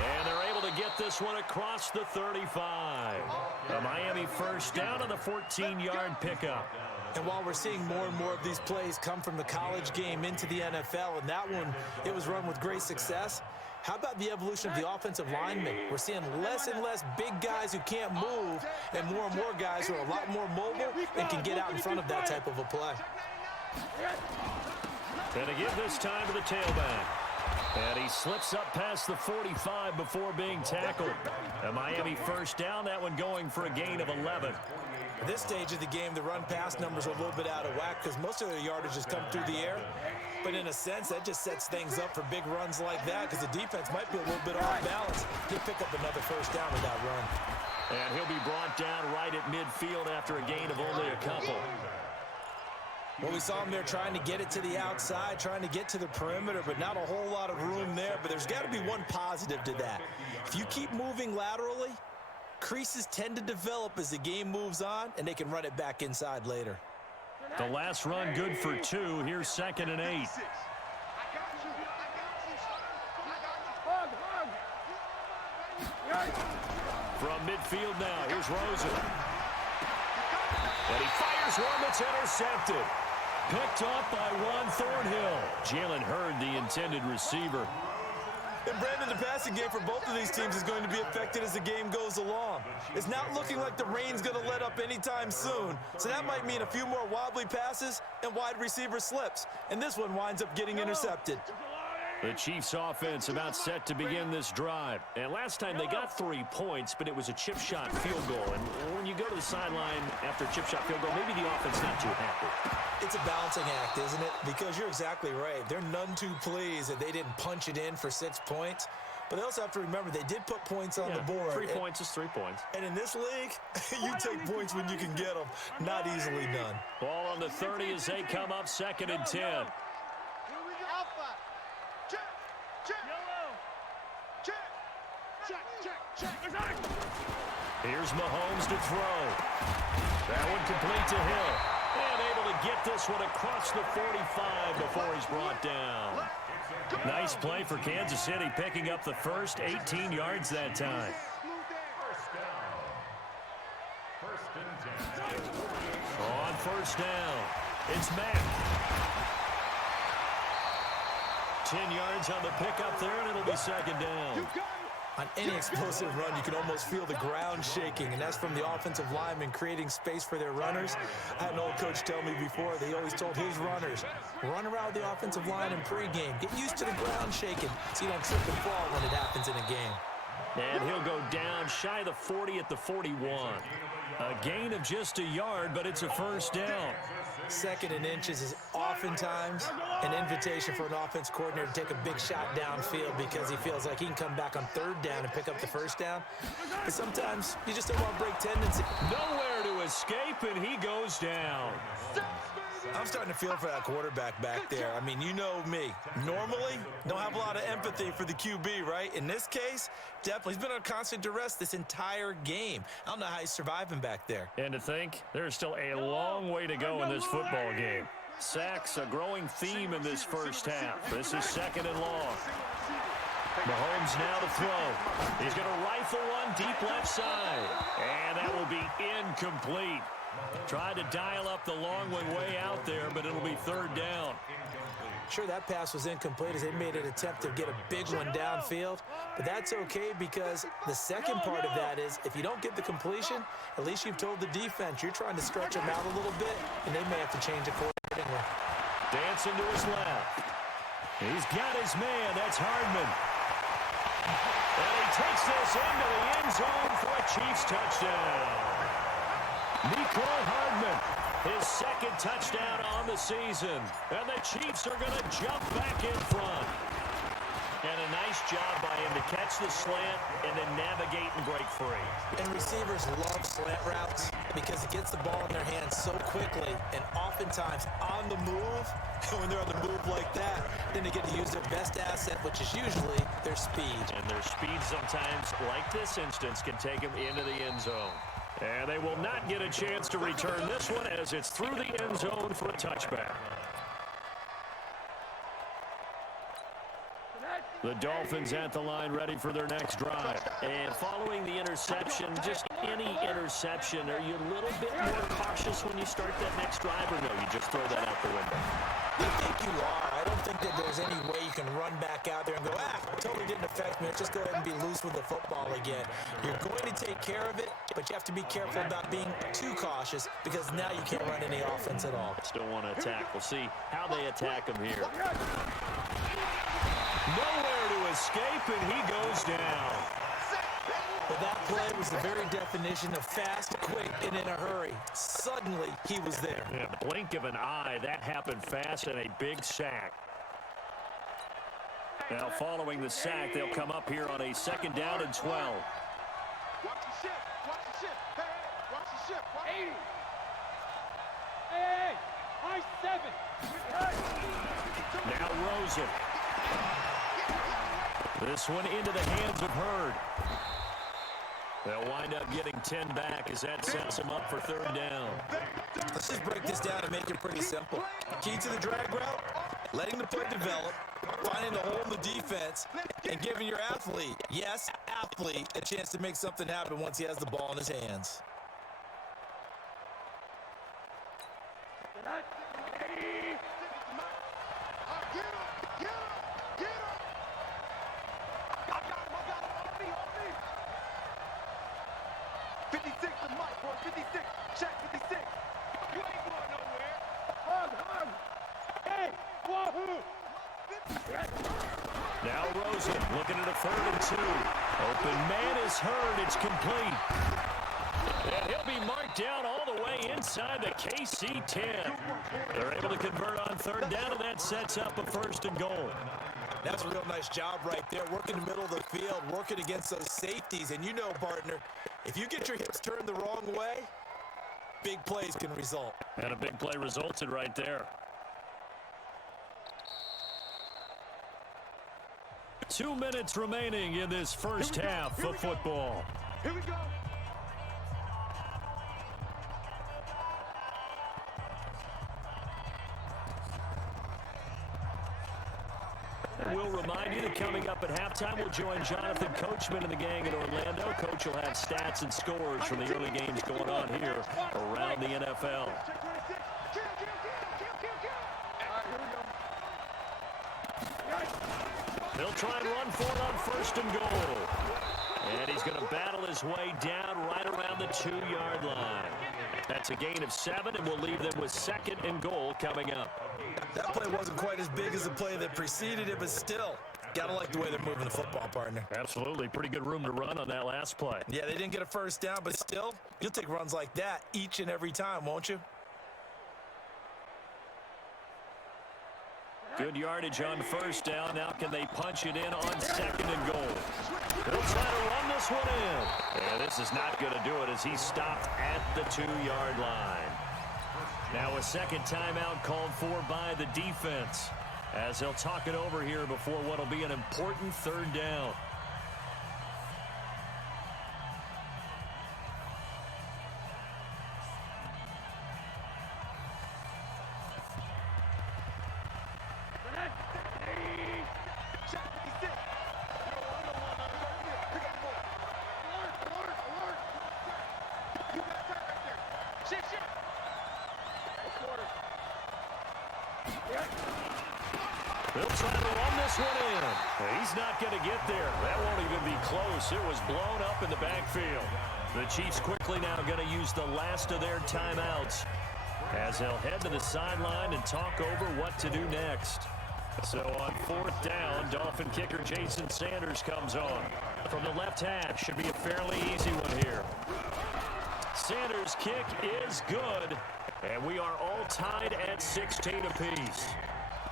And they're able to get this one across the 35. A Miami 1st down on the 14-yard pickup. And while we're seeing more and more of these plays come from the college game into the NFL, and that one, it was run with great success, how about the evolution of the offensive linemen? We're seeing less and less big guys who can't move and more guys who are a lot more mobile and can get out in front of that type of a play. And to give this time to the tailback. And he slips up past the 45 before being tackled. A Miami 1st down, that one going for a gain of 11. At this stage of the game, the run-pass numbers are a little bit out of whack because most of their yardage has come through the air. But in a sense, that just sets things up for big runs like that because the defense might be a little bit off balance. He'll pick up another 1st down with that run. And he'll be brought down right at midfield after a gain of only a couple. Well, we saw him there trying to get it to the outside, trying to get to the perimeter, but not a whole lot of room there. But there's got to be one positive to that. If you keep moving laterally, creases tend to develop as the game moves on, and they can run it back inside later. The last run good for 2. Here's 2nd and 8. From midfield now, here's Rosen. And he fires one that's intercepted. Picked off by Juan Thornhill. Jalen Hurd, the intended receiver. And Brandon, the passing game for both of these teams is going to be affected as the game goes along. It's not looking like the rain's going to let up anytime soon. So that might mean a few more wobbly passes and wide receiver slips. And this one winds up getting intercepted. The Chiefs offense about set to begin this drive. And last time they got 3 points, but it was a chip shot field goal. And when you go to the sideline after a chip shot field goal, maybe the offense not too happy. It's a balancing act, isn't it? Because you're exactly right. They're none too pleased that they didn't punch it in for 6 points. But they also have to remember they did put points on the board. 3 points is 3 points. And in this league, you take points when you can get them. Not easily done. Ball on the 30 as they come up 2nd and 10. Here's Mahomes to throw. That one complete to Hill. And able to get this one across the 45 before he's brought down. Nice play for Kansas City, picking up the first 18 yards that time. On first down, it's Mack. 10 yards on the pickup there, and it'll be second down. On any explosive run, you can almost feel the ground shaking, and that's from the offensive linemen creating space for their runners. I had an old coach tell me before, they always told his runners, run around the offensive line in pregame. Get used to the ground shaking so you don't trip and fall when it happens in a game. And he'll go down shy of the 40 at the 41. A gain of just a yard, but it's a first down. Second and inches is oftentimes an invitation for an offense coordinator to take a big shot downfield because he feels like he can come back on third down and pick up the first down. But sometimes you just don't want to break tendency. Nowhere to escape, and he goes down. I'm starting to feel for that quarterback back there. I mean, you know me. Normally, don't have a lot of empathy for the QB, right? In this case, definitely. He's been on constant duress this entire game. I don't know how he's surviving back there. And to think, there's still a long way to go in this football game. Sacks, a growing theme in this first half. This is second and long. Mahomes now to throw. He's going to rifle one deep left side. And that will be incomplete. Tried to dial up the long one way out there, but it'll be third down. Sure, that pass was incomplete as they made an attempt to get a big one downfield, but that's okay because the second part of that is if you don't get the completion, at least you've told the defense you're trying to stretch them out a little bit, and they may have to change accordingly. Dancing to his left. He's got his man. That's Hardman. And he takes this into the end zone for a Chiefs touchdown. Mecole Hardman, his second touchdown on the season. And the Chiefs are going to jump back in front. And a nice job by him to catch the slant and then navigate and break free. And receivers love slant routes because it gets the ball in their hands so quickly and oftentimes on the move. When they're on the move like that, then they get to use their best asset, which is usually their speed. And their speed sometimes, like this instance, can take them into the end zone. And they will not get a chance to return this one as it's through the end zone for a touchback. The Dolphins at the line ready for their next drive. And following the interception, just any interception, are you a little bit more cautious when you start that next drive, or no, you just throw that out the window? I think you are. I don't think that there's any way you can run back out there and go, totally didn't affect me. Let's just go ahead and be loose with the football again. You're going to take care of it, but you have to be careful about being too cautious because now you can't run any offense at all. Still want to attack. We'll see how they attack him here. Nowhere to escape, and he goes down. But that play was the very definition of fast, quick, and in a hurry. Suddenly, he was there. Yeah, blink of an eye, that happened fast, and a big sack. Now, following the sack, they'll come up here on a second down and 12. Watch the ship. Watch the ship. Hey, watch the ship. 80. Hey, high 7. Now Rosen. This one into the hands of Hurd. They'll wind up getting 10 back as that sets them up for third down. Let's just break this down and make it pretty simple. Key to the drag route, letting the play develop, finding the hole in the defense, and giving your athlete, yes, athlete, a chance to make something happen once he has the ball in his hands. Now Rosen looking at a 3rd and 2. Open man is Hurd. It's complete. And he'll be marked down all the way inside the KC 10. They're able to convert on third down, and that sets up a 1st and goal. That's a real nice job right there, working the middle of the field, working against those safeties. And you know, partner, if you get your hips turned the wrong way, big plays can result. And a big play resulted right there. 2 minutes remaining in this first half of football. Here we go. We'll remind you that coming up at halftime, we'll join Jonathan Coachman and the gang in Orlando. Coach will have stats and scores from the early games going on here around the NFL. He'll try and run for it on first and goal. And he's going to battle his way down right around the 2-yard line. That's a gain of 7, and we'll leave them with second and goal coming up. That play wasn't quite as big as the play that preceded it, but still, gotta like the way they're moving the football, partner. Absolutely. Pretty good room to run on that last play. Yeah, they didn't get a first down, but still, you'll take runs like that each and every time, won't you? Good yardage on first down. Now can they punch it in on second and goal? They'll try to run this one in. Yeah, this is not going to do it as he stopped at the 2-yard line. Now a second timeout called for by the defense as they'll talk it over here before what will be an important third down. They'll try to run this one in. He's not going to get there. That won't even be close. It was blown up in the backfield. The Chiefs quickly now going to use the last of their timeouts as they'll head to the sideline and talk over what to do next. So on fourth down, Dolphin kicker Jason Sanders comes on. From the left hash, should be a fairly easy one here. Sanders' kick is good, and we are all tied at 16 apiece.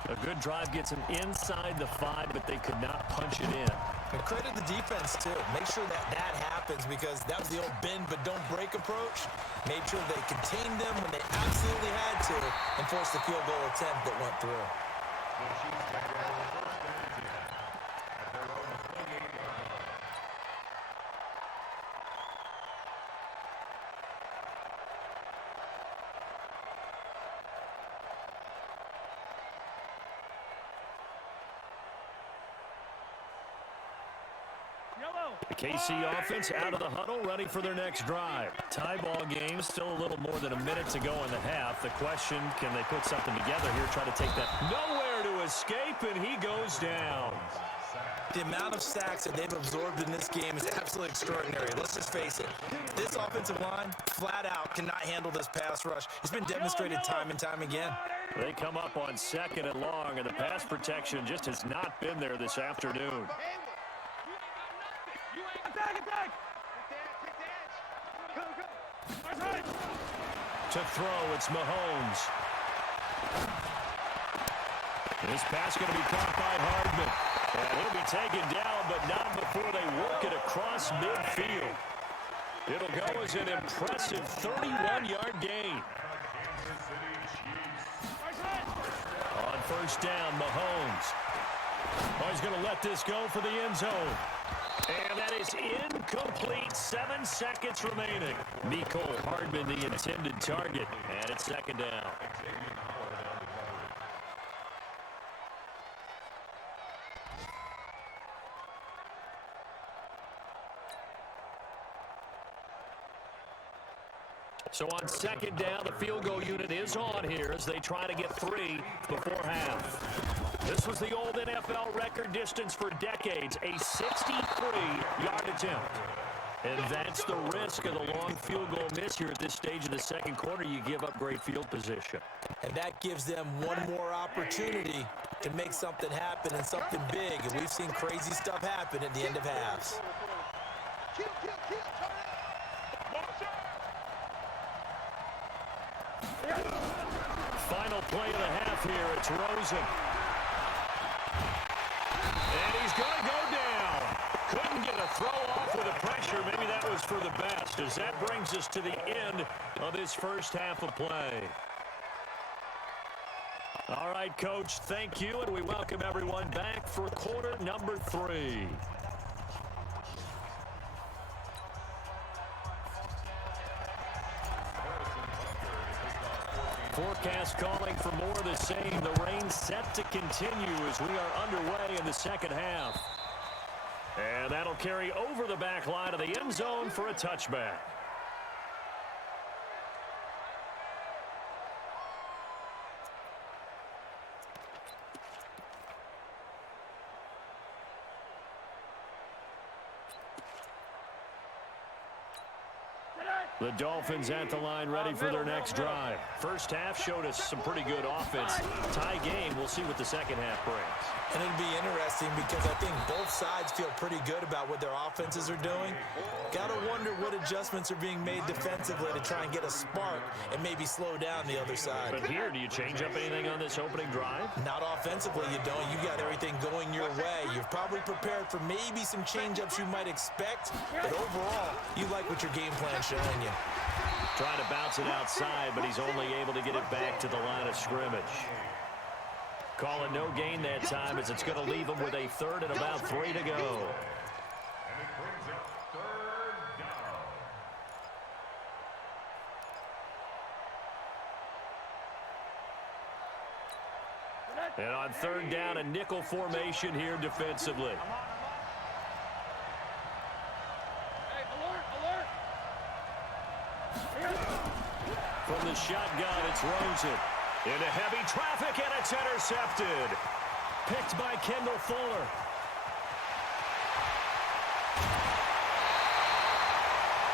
A good drive gets them inside the 5, but they could not punch it in. And credit the defense, too. Make sure that that happens because that was the old bend but don't break approach. Made sure they contained them when they absolutely had to and forced the field goal attempt that went through. The KC offense out of the huddle, ready for their next drive. Tie ball game, still a little more than a minute to go in the half. The question, can they put something together here, try to take that? Nowhere to escape, and he goes down. The amount of sacks that they've absorbed in this game is absolutely extraordinary. Let's just face it. This offensive line, flat out, cannot handle this pass rush. It's been demonstrated time and time again. They come up on second and long, and the pass protection just has not been there this afternoon. To throw, it's Mahomes. This pass going to be caught by Hardman. And he'll be taken down, but not before they work it across midfield. It'll go as an impressive 31-yard gain. On first down, Mahomes. Oh, he's going to let this go for the end zone. And that is incomplete. 7 seconds remaining. Mecole Hardman, the intended target. And it's second down. So on second down, the field goal unit is on here as they try to get 3 before half. This was the old NFL record distance for decades, a 63-yard attempt. And that's the risk of the long field goal miss here at this stage of the second quarter. You give up great field position. And that gives them one more opportunity to make something happen and something big. And we've seen crazy stuff happen at the end of halves. Final play of the half here. It's Rosen. And he's going to go down. Couldn't get a throw off with the pressure. Maybe that was for the best, as that brings us to the end of this first half of play. All right, Coach, thank you, and we welcome everyone back for quarter number 3. Forecast calling for more of the same. The rain set to continue as we are underway in the second half. And that'll carry over the back line of the end zone for a touchback. The Dolphins at the line ready for their next drive. First half showed us some pretty good offense. Tie game. We'll see what the second half brings. And it'll be interesting because I think both sides feel pretty good about what their offenses are doing. Got to wonder what adjustments are being made defensively to try and get a spark and maybe slow down the other side. But here, do you change up anything on this opening drive? Not offensively, you don't. You got everything going your way. You've probably prepared for maybe some change-ups you might expect, but overall, you like what your game plan's showing you. Trying to bounce it outside, but he's only able to get it back to the line of scrimmage. Calling no gain that time as it's going to leave him with a third and about 3 to go. And it brings up third down. And on third down, a nickel formation here defensively. From the shotgun, it's Rosen. Into heavy traffic, and it's intercepted. Picked by Kendall Fuller.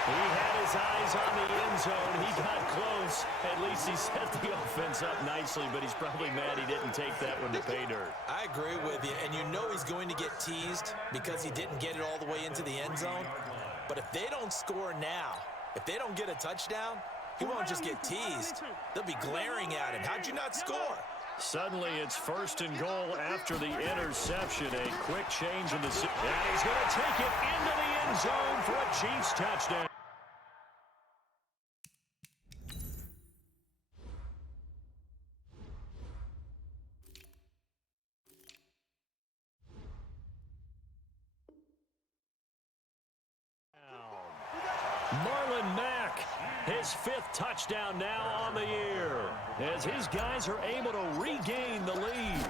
He had his eyes on the end zone. He got close. At least he set the offense up nicely, but he's probably mad he didn't take that one to pay dirt. I agree with you, and you know he's going to get teased because he didn't get it all the way into the end zone. But if they don't score now, if they don't get a touchdown, he won't just get teased. They'll be glaring at him. How'd you not score? Suddenly, it's first and goal after the interception. A quick change in the... And he's going to take it into the end zone for a Chiefs touchdown. Marlon Mack, his 5th touchdown now on the year, as his guys are able to regain the lead.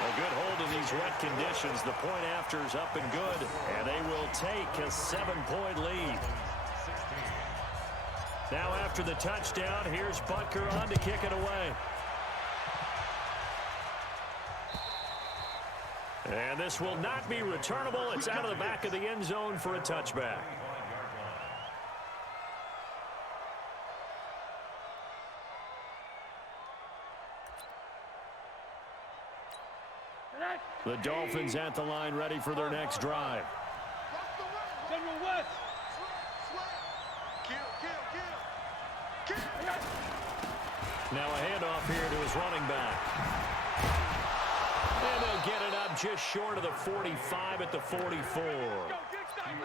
A good hold in these wet conditions. The point after is up and good, and they will take a 7-point lead. Now after the touchdown, here's Butker on to kick it away. And this will not be returnable. It's out of the back of the end zone for a touchback. The Dolphins at the line ready for their next drive. General West. Now a handoff here to his running back. And they'll get it up just short of the 45 at the 44.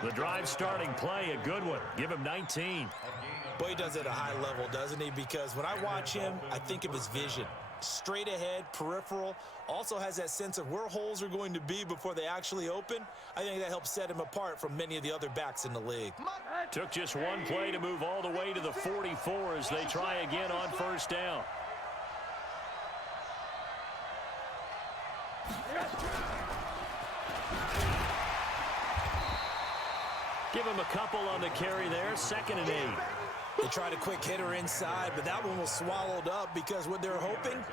The drive starting play, a good one. Give him 19. Boy, he does it at a high level, doesn't he? Because when I watch him, I think of his vision. Straight ahead, peripheral, also has that sense of where holes are going to be before they actually open. I think that helps set him apart from many of the other backs in the league. Took just one play to move all the way to the 44 as they try again on first down. Give him a couple on the carry there, 2nd and 8. They tried a quick hitter inside, but that one was swallowed up because what they're hoping,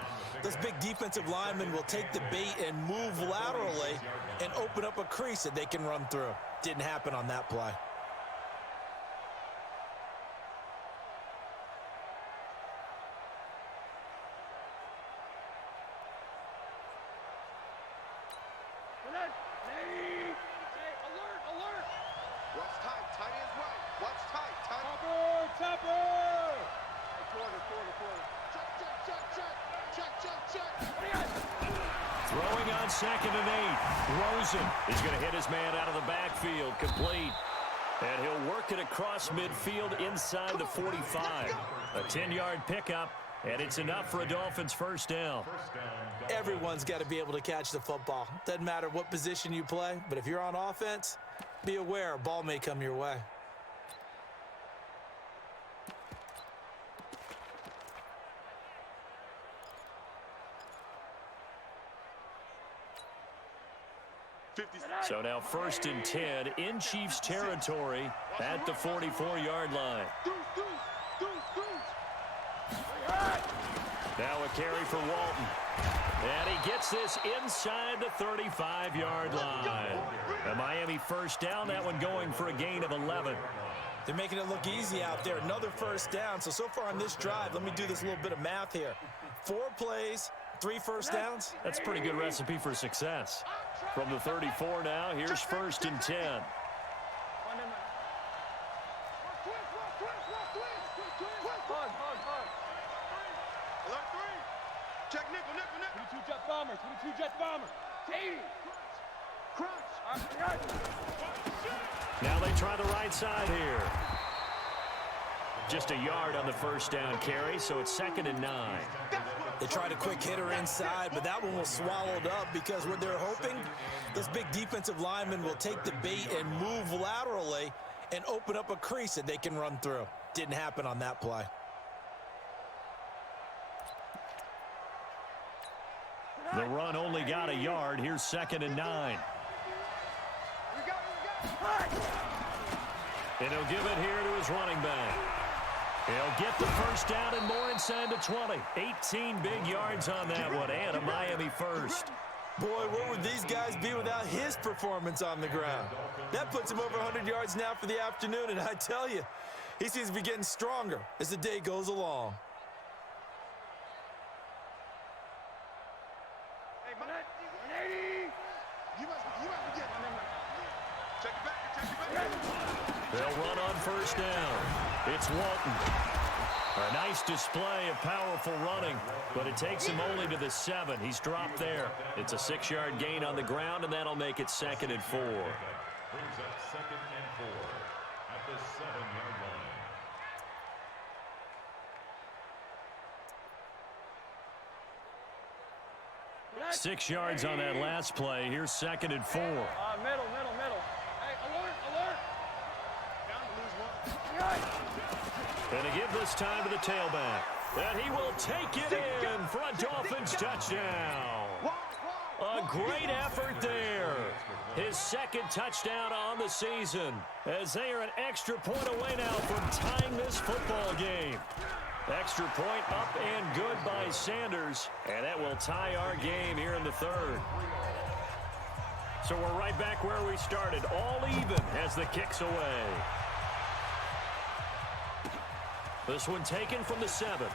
this big defensive lineman will take the bait and move laterally and open up a crease that they can run through. Didn't happen on that play. Throwing on 2nd and 8. Rosen is going to hit his man out of the backfield, complete. And he'll work it across midfield inside the 45. A 10-yard pickup, And it's enough for a Dolphins first down. Everyone's got to be able to catch the football. Doesn't matter what position you play, but if you're on offense, be aware a ball may come your way. So now 1st and 10 in Chiefs territory at the 44-yard line. Now a carry for Walton. And he gets this inside the 35-yard line. A Miami first down, that one going for a gain of 11. They're making it look easy out there. Another first down. So far on this drive, let me do this little bit of math here. 4 plays, 3 first downs. That's a pretty good recipe for success. From the 34 now, here's 1st and 10. Check nickel, nickel, nickel. 22 jet bomber, 22 jet bomber. Crunch. Now they try the right side here. Just a yard on the first down carry, so it's 2nd and 9. They tried a quick hitter inside, but that one was swallowed up because what they're hoping, this big defensive lineman will take the bait and move laterally and open up a crease that they can run through. Didn't happen on that play. The run only got a yard. Here's 2nd and 9. And he'll give it here to his running back. He'll get the first down and more inside the 20. 18 big yards on that one, and a Miami first. Boy, where would these guys be without his performance on the ground? That puts him over 100 yards now for the afternoon, and I tell you, he seems to be getting stronger as the day goes along. They'll run on first down. It's Walton. A nice display of powerful running, but it takes him only to the 7. He's dropped there. It's a 6-yard gain on the ground, and that'll make it 2nd and 4. Brings up 2nd and 4 at the 7-yard line. 6 yards on that last play. Here's 2nd and 4. Middle. Hey, alert. Down to lose 1. And to give this time to the tailback. And he will take it in for a Dolphins touchdown. A great effort there. His 2nd touchdown on the season, as they are an extra point away now from tying this football game. Extra point up and good by Sanders, and that will tie our game here in the 3rd. So we're right back where we started, all even as the kick's away. This one taken from the 7.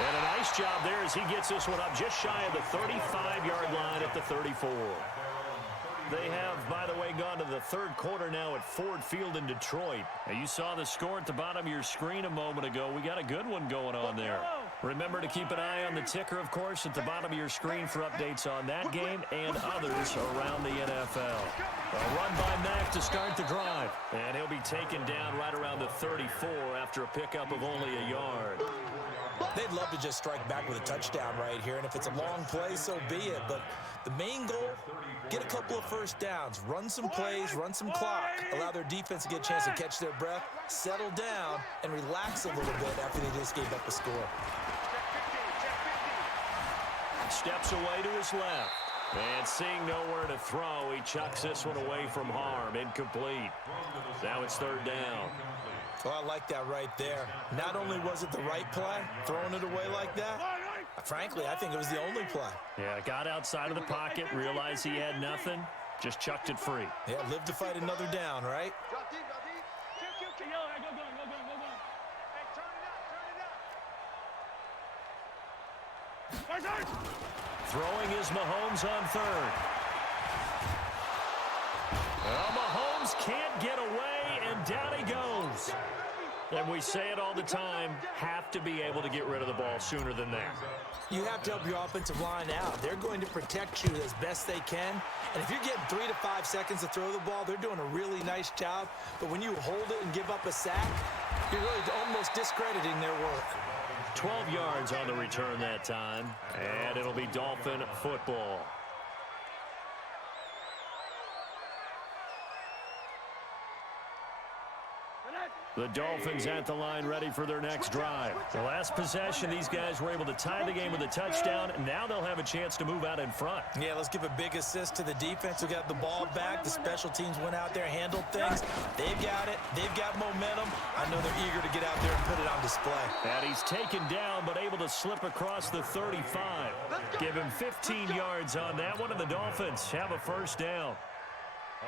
And a nice job there as he gets this one up just shy of the 35-yard line at the 34. They have, by the way, gone to the 3rd quarter now at Ford Field in Detroit. Now, you saw the score at the bottom of your screen a moment ago. We got a good one going on there. Remember to keep an eye on the ticker, of course, at the bottom of your screen for updates on that game and others around the NFL. A run by Mack to start the drive. And he'll be taken down right around the 34 after a pickup of only a yard. They'd love to just strike back with a touchdown right here, and if it's a long play, so be it. But the main goal, get a couple of first downs, run some plays, run some clock, allow their defense to get a chance to catch their breath, settle down, and relax a little bit after they just gave up a score. Steps away to his left. And seeing nowhere to throw, he chucks this one away from harm. Incomplete. Now it's 3rd down. Well, I like that right there. Not only was it the right play, throwing it away like that, frankly, I think it was the only play. Yeah, got outside of the pocket, realized he had nothing, just chucked it free. Yeah, live to fight another down, right? Drop deep. Go going. Hey, turn it up. Throwing is Mahomes on 3rd. Well, Mahomes can't get away, and down he goes. And we say it all the time, have to be able to get rid of the ball sooner than that. You have to help your offensive line out. They're going to protect you as best they can. And if you're getting 3 to 5 seconds to throw the ball, they're doing a really nice job. But when you hold it and give up a sack, you're really almost discrediting their work. 12 yards on the return that time, and it'll be Dolphin football. The Dolphins at the line ready for their next drive. The last possession, these guys were able to tie the game with a touchdown, and now they'll have a chance to move out in front. Yeah, let's give a big assist to the defense who got the ball back. The special teams went out there, handled things. They've got it. They've got momentum. I know they're eager to get out there and put it on display. And he's taken down, but able to slip across the 35. Give him 15 yards on that one, and the Dolphins have a first down.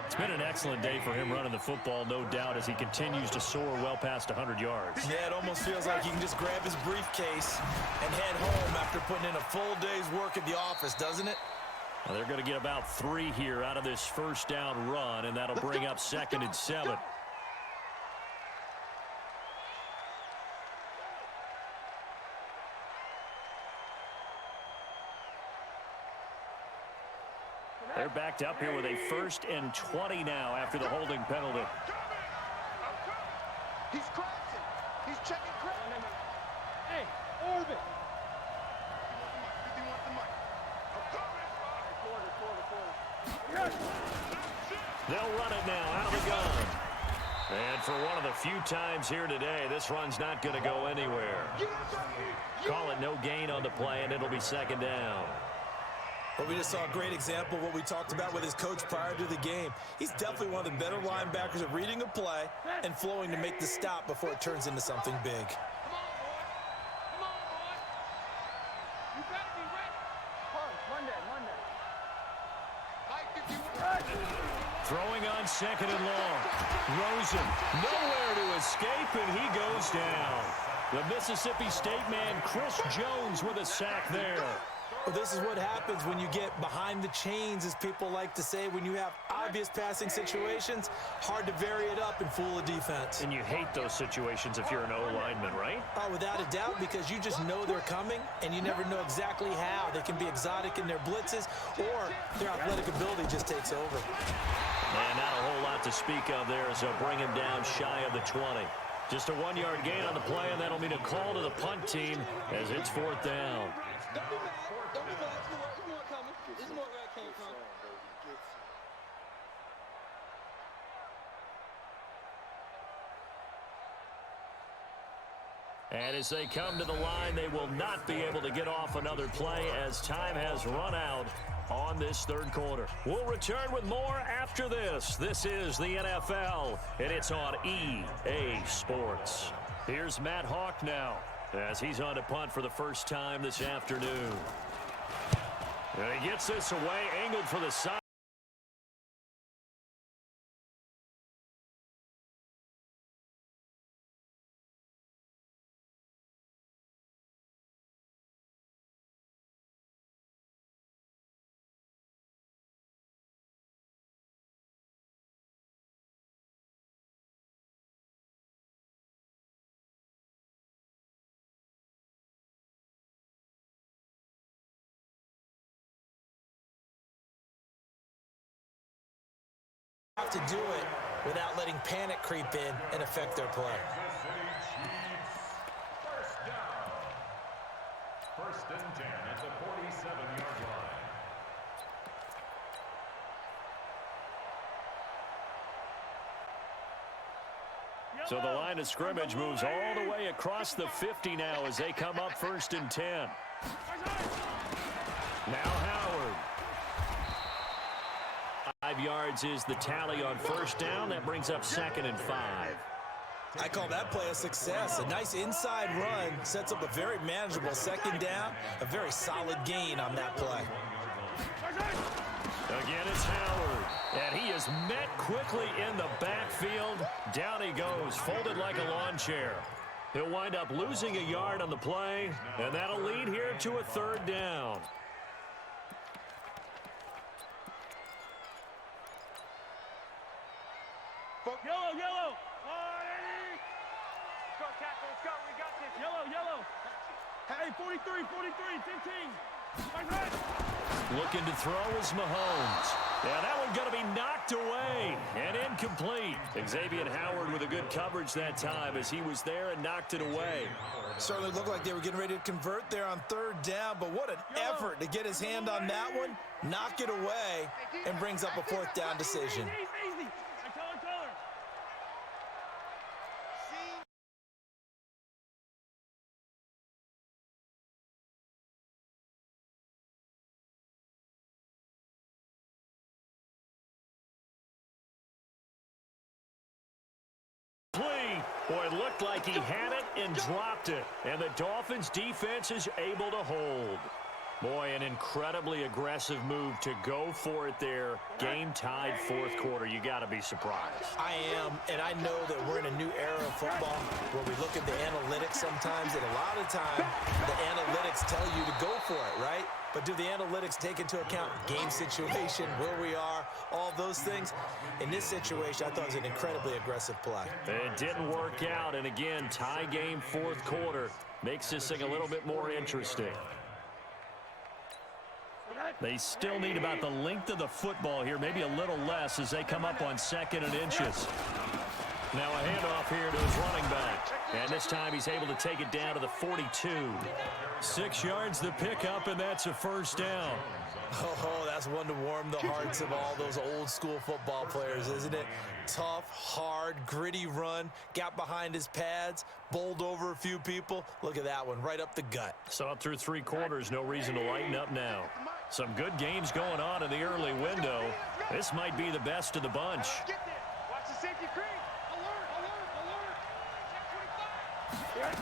It's been an excellent day for him running the football, no doubt, as he continues to soar well past 100 yards. Yeah, it almost feels like he can just grab his briefcase and head home after putting in a full day's work at the office, doesn't it? Well, they're going to get about 3 here out of this first down run, and that'll bring up 2nd and 7. They're backed up here with a 1st and 20 now after the holding penalty. He's crossing. He's checking crossing. Hey, Orbit. 51 the mic. They'll run it now out of the gun. And for one of the few times here today, this run's not going to go anywhere. Call it no gain on the play, and it'll be 2nd down. Well, we just saw a great example of what we talked about with his coach prior to the game. He's definitely one of the better linebackers at reading a play and flowing to make the stop before it turns into something big. Come on, boy. You better be ready. Monday. High 51. Throwing on 2nd and long. Rosen nowhere to escape, and he goes down. The Mississippi State man, Chris Jones, with a sack there. Well, this is what happens when you get behind the chains, as people like to say. When you have obvious passing situations, hard to vary it up and fool a defense. And you hate those situations if you're an O-lineman, right? Oh, without a doubt, because you just know they're coming, and you never know exactly how. They can be exotic in their blitzes, or their athletic ability just takes over. And not a whole lot to speak of there, so bring him down shy of the 20. Just a 1-yard gain on the play, and that'll mean a call to the punt team as it's 4th down. Don't be mad. There's more coming. There's more where I came from. And as they come to the line, they will not be able to get off another play as time has run out on this 3rd quarter. We'll return with more after this. This is the NFL, and it's on EA Sports. Here's Matt Hawk now as he's on to punt for the first time this afternoon. And he gets this away, angled for the side. Have to do it without letting panic creep in and affect their play. First and 10 at the 47-yard line. So the line of scrimmage moves all the way across the 50 now as they come up 1st and 10. Now Howard. 5 yards is the tally on 1st down. That brings up 2nd and 5. I call that play a success. A nice inside run sets up a very manageable 2nd down. A very solid gain on that play. Again, it's Howard. And he is met quickly in the backfield. Down he goes, folded like a lawn chair. He'll wind up losing a yard on the play, and that'll lead here to a 3rd down. Yellow. go, tackle. Let's go. We got this. Yellow. Hey, 43, 15. Looking to throw is Mahomes. Yeah, that one going to be knocked away and incomplete. Xavier Howard with a good coverage that time as he was there and knocked it away. Certainly looked like they were getting ready to convert there on third down, but what an effort to get his hand on that one, knock it away, and brings up a fourth down decision. Easy. Color. Boy, it looked like he had it and dropped it. And the Dolphins defense is able to hold. Boy, an incredibly aggressive move to go for it there. Game-tied fourth quarter. You got to be surprised. I am, and I know that we're in a new era of football where we look at the analytics sometimes, and a lot of time the analytics tell you to go for it, right? But do the analytics take into account game situation, where we are, all those things? In this situation, I thought it was an incredibly aggressive play. It didn't work out, and again, tie game fourth quarter makes this thing a little bit more interesting. They still need about the length of the football here, maybe a little less as they come up on 2nd and inches. Now a handoff here to his running back. And this time he's able to take it down to the 42. 6 yards the pickup, and that's a first down. Oh, that's one to warm the hearts of all those old school football players, isn't it? Tough, hard, gritty run, got behind his pads, bowled over a few people. Look at that one, right up the gut. So up through 3 quarters, no reason to lighten up now. Some good games going on in the early window. This might be the best of the bunch. Watch the safety creep. Alert.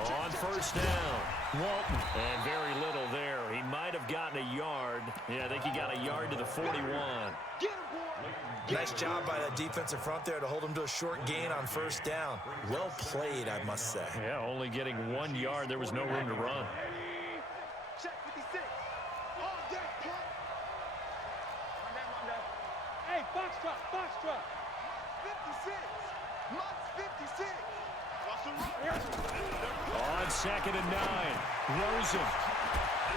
On first down, Walton. And very little there. He might have gotten a yard. Yeah, I think he got a yard to the 41. Nice job by the defensive front there to hold him to a short gain on first down. Well played, I must say. Yeah, only getting 1 yard. There was no room to run. Check 56. On deck, punt. One down. Hey, box truck. 56. Mutt's 56. On 2nd and 9, Rosen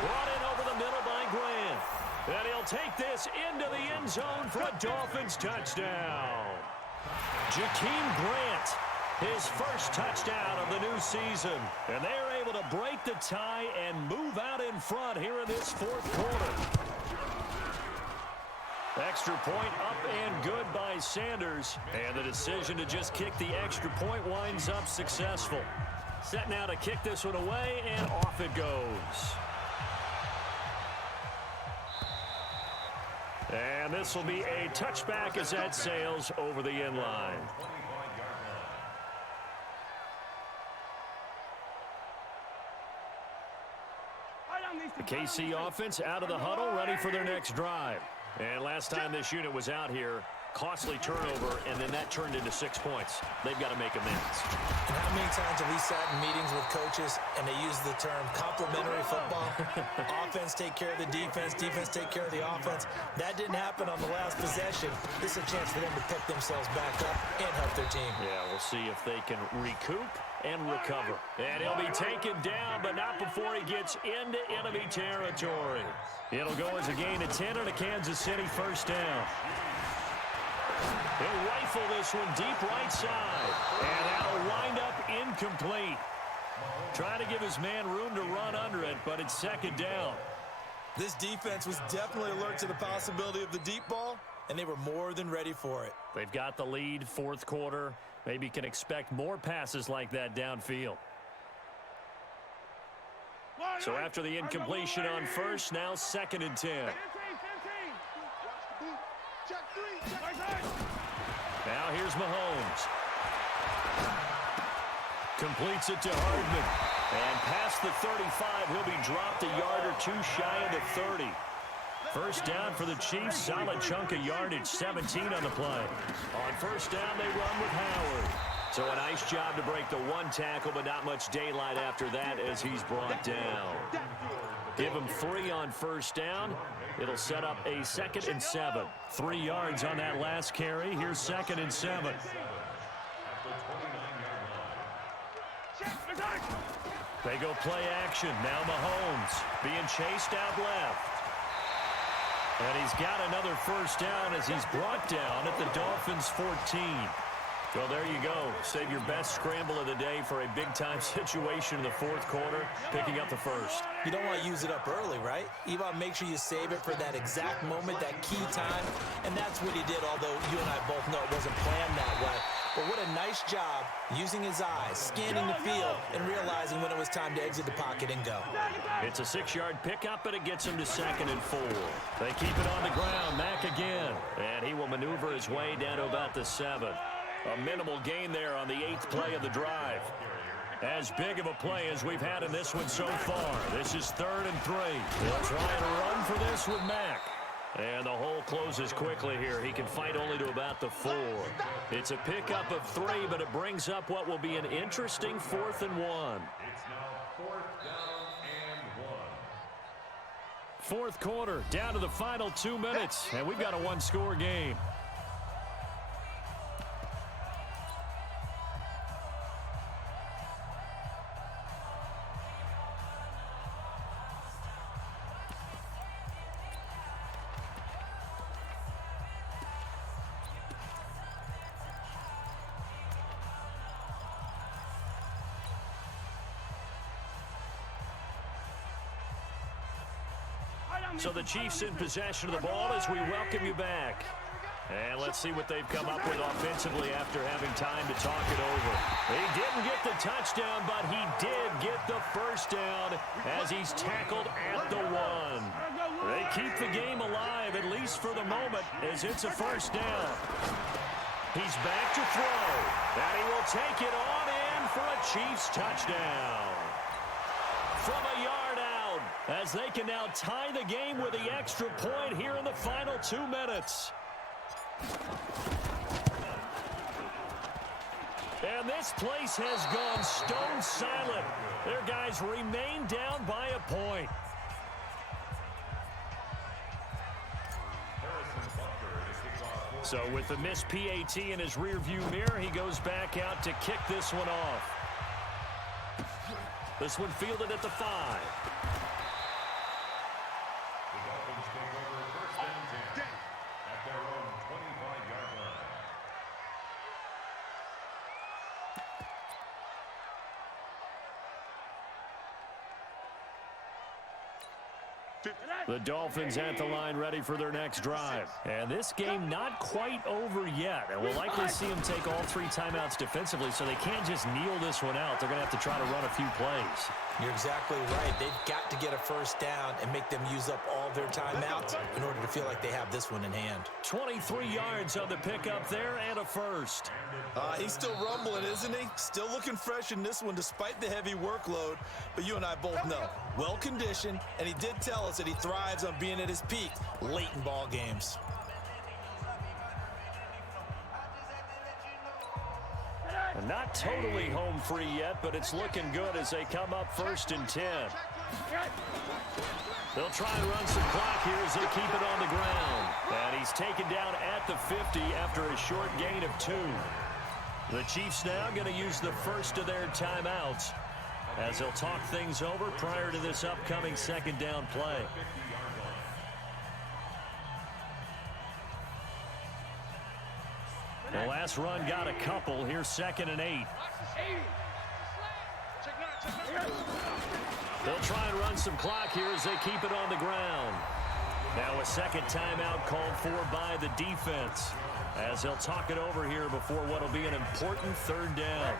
brought in over the middle by Grant. And he'll take this into the end zone for a Dolphins touchdown. Jakeem Grant, his first touchdown of the new season. And they're able to break the tie and move out in front here in this fourth quarter. Extra point up and good by Sanders. And the decision to just kick the extra point winds up successful. Set now to kick this one away, and off it goes. And this will be a touchback as that sails over the end line. The KC offense out of the huddle, ready for their next drive. And last time this unit was out here, costly turnover, and then that turned into 6 points. They've got to make amends. And how many times have we sat in meetings with coaches and they use the term complementary football? Offense take care of the defense, defense take care of the offense. That didn't happen on the last possession. This is a chance for them to pick themselves back up and help their team. Yeah, we'll see if they can recoup and recover. And he'll be taken down, but not before he gets into enemy territory. It'll go as a gain of 10 and a Kansas City first down. He'll rifle this one deep right side. And that'll wind up incomplete. Trying to give his man room to run under it, but it's 2nd down. This defense was definitely alert to the possibility of the deep ball, and they were more than ready for it. They've got the lead, fourth quarter. Maybe can expect more passes like that downfield. So after the incompletion on first, now 2nd and 10. Now here's Mahomes. Completes it to Hardman. And past the 35, he'll be dropped a yard or two shy of the 30. First down for the Chiefs. Solid chunk of yardage, 17 on the play. On first down, they run with Howard. So a nice job to break the one tackle, but not much daylight after that as he's brought down. Give him 3 on first down. It'll set up a 2nd and 7. 3 yards on that last carry. Here's 2nd and 7. They go play action. Now Mahomes being chased out left. And he's got another first down as he's brought down at the Dolphins' 14. Well, there you go. Save your best scramble of the day for a big-time situation in the fourth quarter, picking up the first. You don't want to use it up early, right? You want to make sure you save it for that exact moment, that key time, and that's what he did, although you and I both know it wasn't planned that way. But what a nice job using his eyes, scanning the field, and realizing when it was time to exit the pocket and go. It's a 6-yard pickup, and it gets him to 2nd and 4. They keep it on the ground. Mack again, and he will maneuver his way down to about the 7. A minimal gain there on the 8th play of the drive. As big of a play as we've had in this one so far. This is 3rd and 3. They'll try and run for this with Mack. And the hole closes quickly here. He can fight only to about the 4. It's a pickup of 3, but it brings up what will be an interesting 4th and 1. It's now 4th down and 1. Fourth quarter, down to the final 2 minutes, and we've got a one-score game. So the Chiefs in possession of the ball as we welcome you back. And let's see what they've come up with offensively after having time to talk it over. He didn't get the touchdown, but he did get the first down as he's tackled at the 1. They keep the game alive, at least for the moment, as it's a first down. He's back to throw, and he will take it on in for a Chiefs touchdown. From a yard out, as they can now tie the game with the extra point here in the final 2 minutes. And this place has gone stone silent. Their guys remain down by a point. So with the missed PAT in his rearview mirror, he goes back out to kick this one off. This one fielded at the 5. The Dolphins take over 1st and 10 at their own 25-yard line. The Dolphins at the line ready for their next drive. And this game not quite over yet. And we'll likely see them take all 3 timeouts defensively, so they can't just kneel this one out. They're going to have to try to run a few plays. You're exactly right. They've got to get a first down and make them use up all their timeouts in order to feel like they have this one in hand. 23 yards on the pickup there and a first. He's still rumbling, isn't he? Still looking fresh in this one despite the heavy workload. But you and I both know, well-conditioned, and he did tell us that he thrives on being at his peak late in ball games. And not totally home free yet, but it's looking good as they come up 1st and 10. They'll try and run some clock here as they keep it on the ground. And he's taken down at the 50 after a short gain of 2. The Chiefs now going to use the first of their timeouts as they'll talk things over prior to this upcoming 2nd down play. The last run got a couple. Here's 2nd and 8. They'll try and run some clock here as they keep it on the ground. Now a 2nd timeout called for by the defense as they'll talk it over here before what will be an important 3rd down.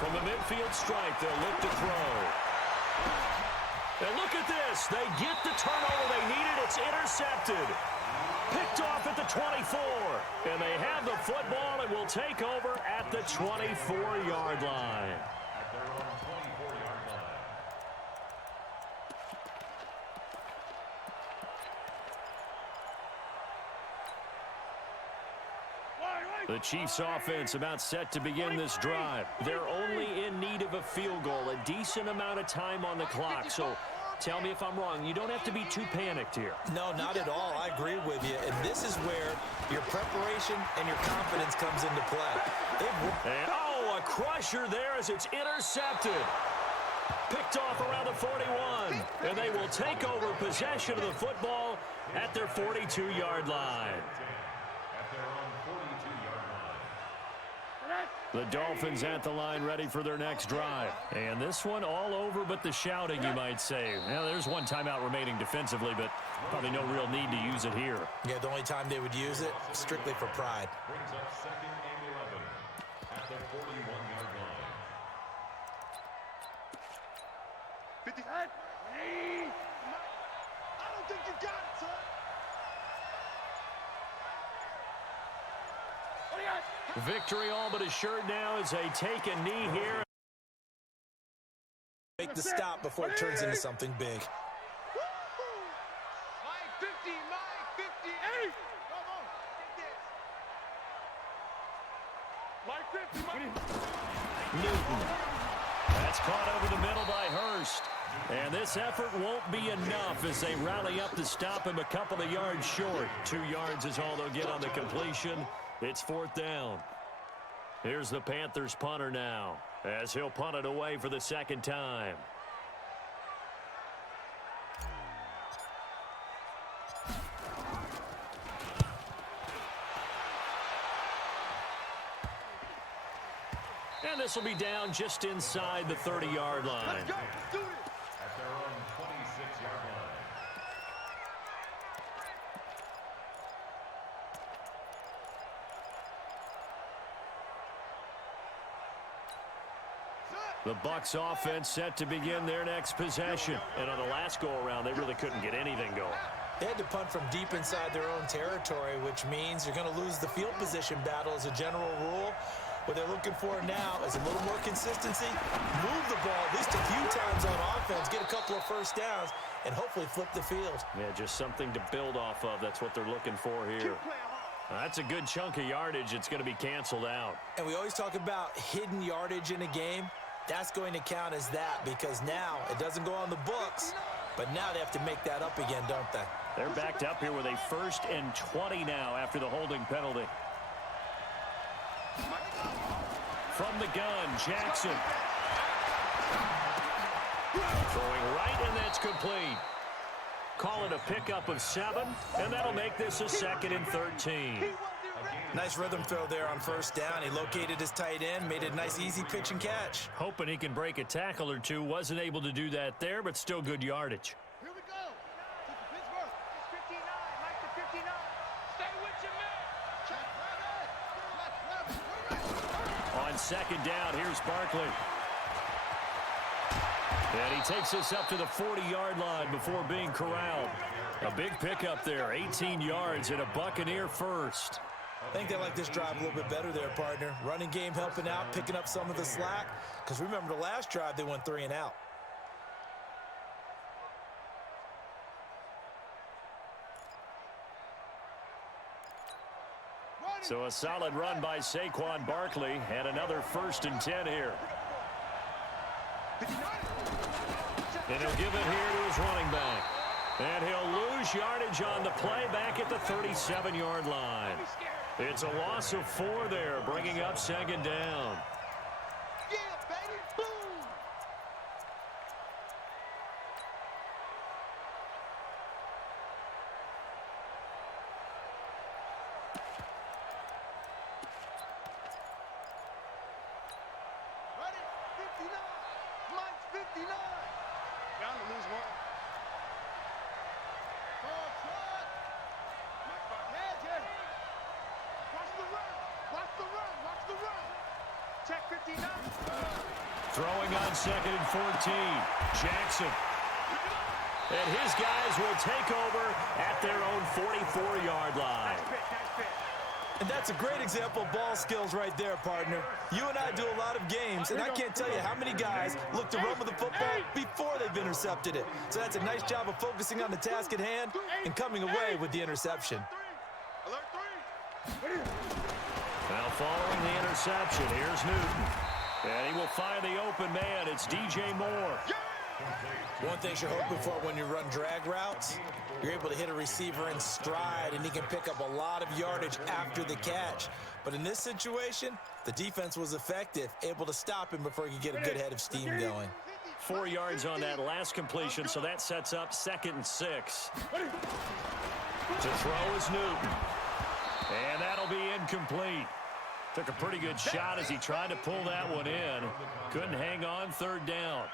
From the midfield stripe, they'll look to throw. And look at this. They get the turnover they needed. It's intercepted. Picked off at the 24. And they have the football and will take over at the 24-yard line. At their own 24-yard line. The Chiefs offense about set to begin this drive. They're only in need of a field goal, a decent amount of time on the clock. So tell me if I'm wrong. You don't have to be too panicked here. No, not at all. I agree with you. And this is where your preparation and your confidence comes into play. And, oh, a crusher there as it's intercepted. Picked off around the 41. And they will take over possession of the football at their 42-yard line. At their own 42-yard line. The Dolphins at the line ready for their next drive. And this one all over but the shouting, you might say. Now, there's one timeout remaining defensively, but probably no real need to use it here. Yeah, the only time they would use it, strictly for pride. Brings up 2nd and 11 at the 41-yard line. 50. I don't think you got it, son. Victory all but assured now as they take a knee here. Make the stop before it turns into something big. Mike 50, Mike 58. Come on, get this. Mike 50, Mike. Newton. That's caught over the middle by Hurst. And this effort won't be enough as they rally up to stop him a couple of yards short. 2 yards is all they'll get on the completion. It's 4th down. Here's the Panthers punter now as he'll punt it away for the 2nd time. And this will be down just inside the 30-yard line. At their own 26-yard line. The Bucs offense set to begin their next possession. And on the last go-around, they really couldn't get anything going. They had to punt from deep inside their own territory, which means you're going to lose the field position battle as a general rule. What they're looking for now is a little more consistency, move the ball at least a few times on offense, get a couple of first downs, and hopefully flip the field. Yeah, just something to build off of. That's what they're looking for here. That's a good chunk of yardage. It's going to be canceled out. And we always talk about hidden yardage in a game. That's going to count as that because now it doesn't go on the books, but now they have to make that up again, don't they? They're backed up here with a 1st and 20 now after the holding penalty. From the gun, Jackson. Throwing right, and that's complete. Call it a pickup of 7, and that'll make this a 2nd and 13. Nice rhythm throw there on 1st down. He located his tight end, made it a nice, easy pitch and catch. Hoping he can break a tackle or two. Wasn't able to do that there, but still good yardage. Here we go. To Pittsburgh. It's 59. Mike to 59. Stay with your man. On 2nd down, here's Barkley. And he takes us up to the 40-yard line before being corralled. A big pickup there, 18 yards and a Buccaneer first. I think they like this drive a little bit better there, partner. Running game helping out, picking up some of the slack. Because remember, the last drive, they went 3 and out. So a solid run by Saquon Barkley and another 1st and 10 here. And he'll give it here to his running back. And he'll lose yardage on the play back at the 37-yard line. It's a loss of 4 there, bringing up 2nd down. Yeah, baby. Boom. Ready? 59. Mike's 59. Bound to lose one. Watch the run. Watch the run. Watch the run. Check 59. Throwing on 2nd and 14. Jackson. And his guys will take over at their own 44-yard line. Nice pitch. And that's a great example of ball skills right there, partner. You and I do a lot of games, and I can't tell you how many guys look to run with the football before they've intercepted it. So that's a nice job of focusing on the task at hand and coming away with the interception. Alert 3. Well, following the interception, here's Newton. And he will find the open man. It's DJ Moore. One thing you're hoping for when you run drag routes, you're able to hit a receiver in stride, and he can pick up a lot of yardage after the catch. But in this situation, the defense was effective, able to stop him before he could get a good head of steam going. 4 yards on that last completion, so that sets up 2nd and 6. To throw is Newton. And that'll be incomplete. Took a pretty good shot as he tried to pull that one in. Couldn't hang on 3rd down.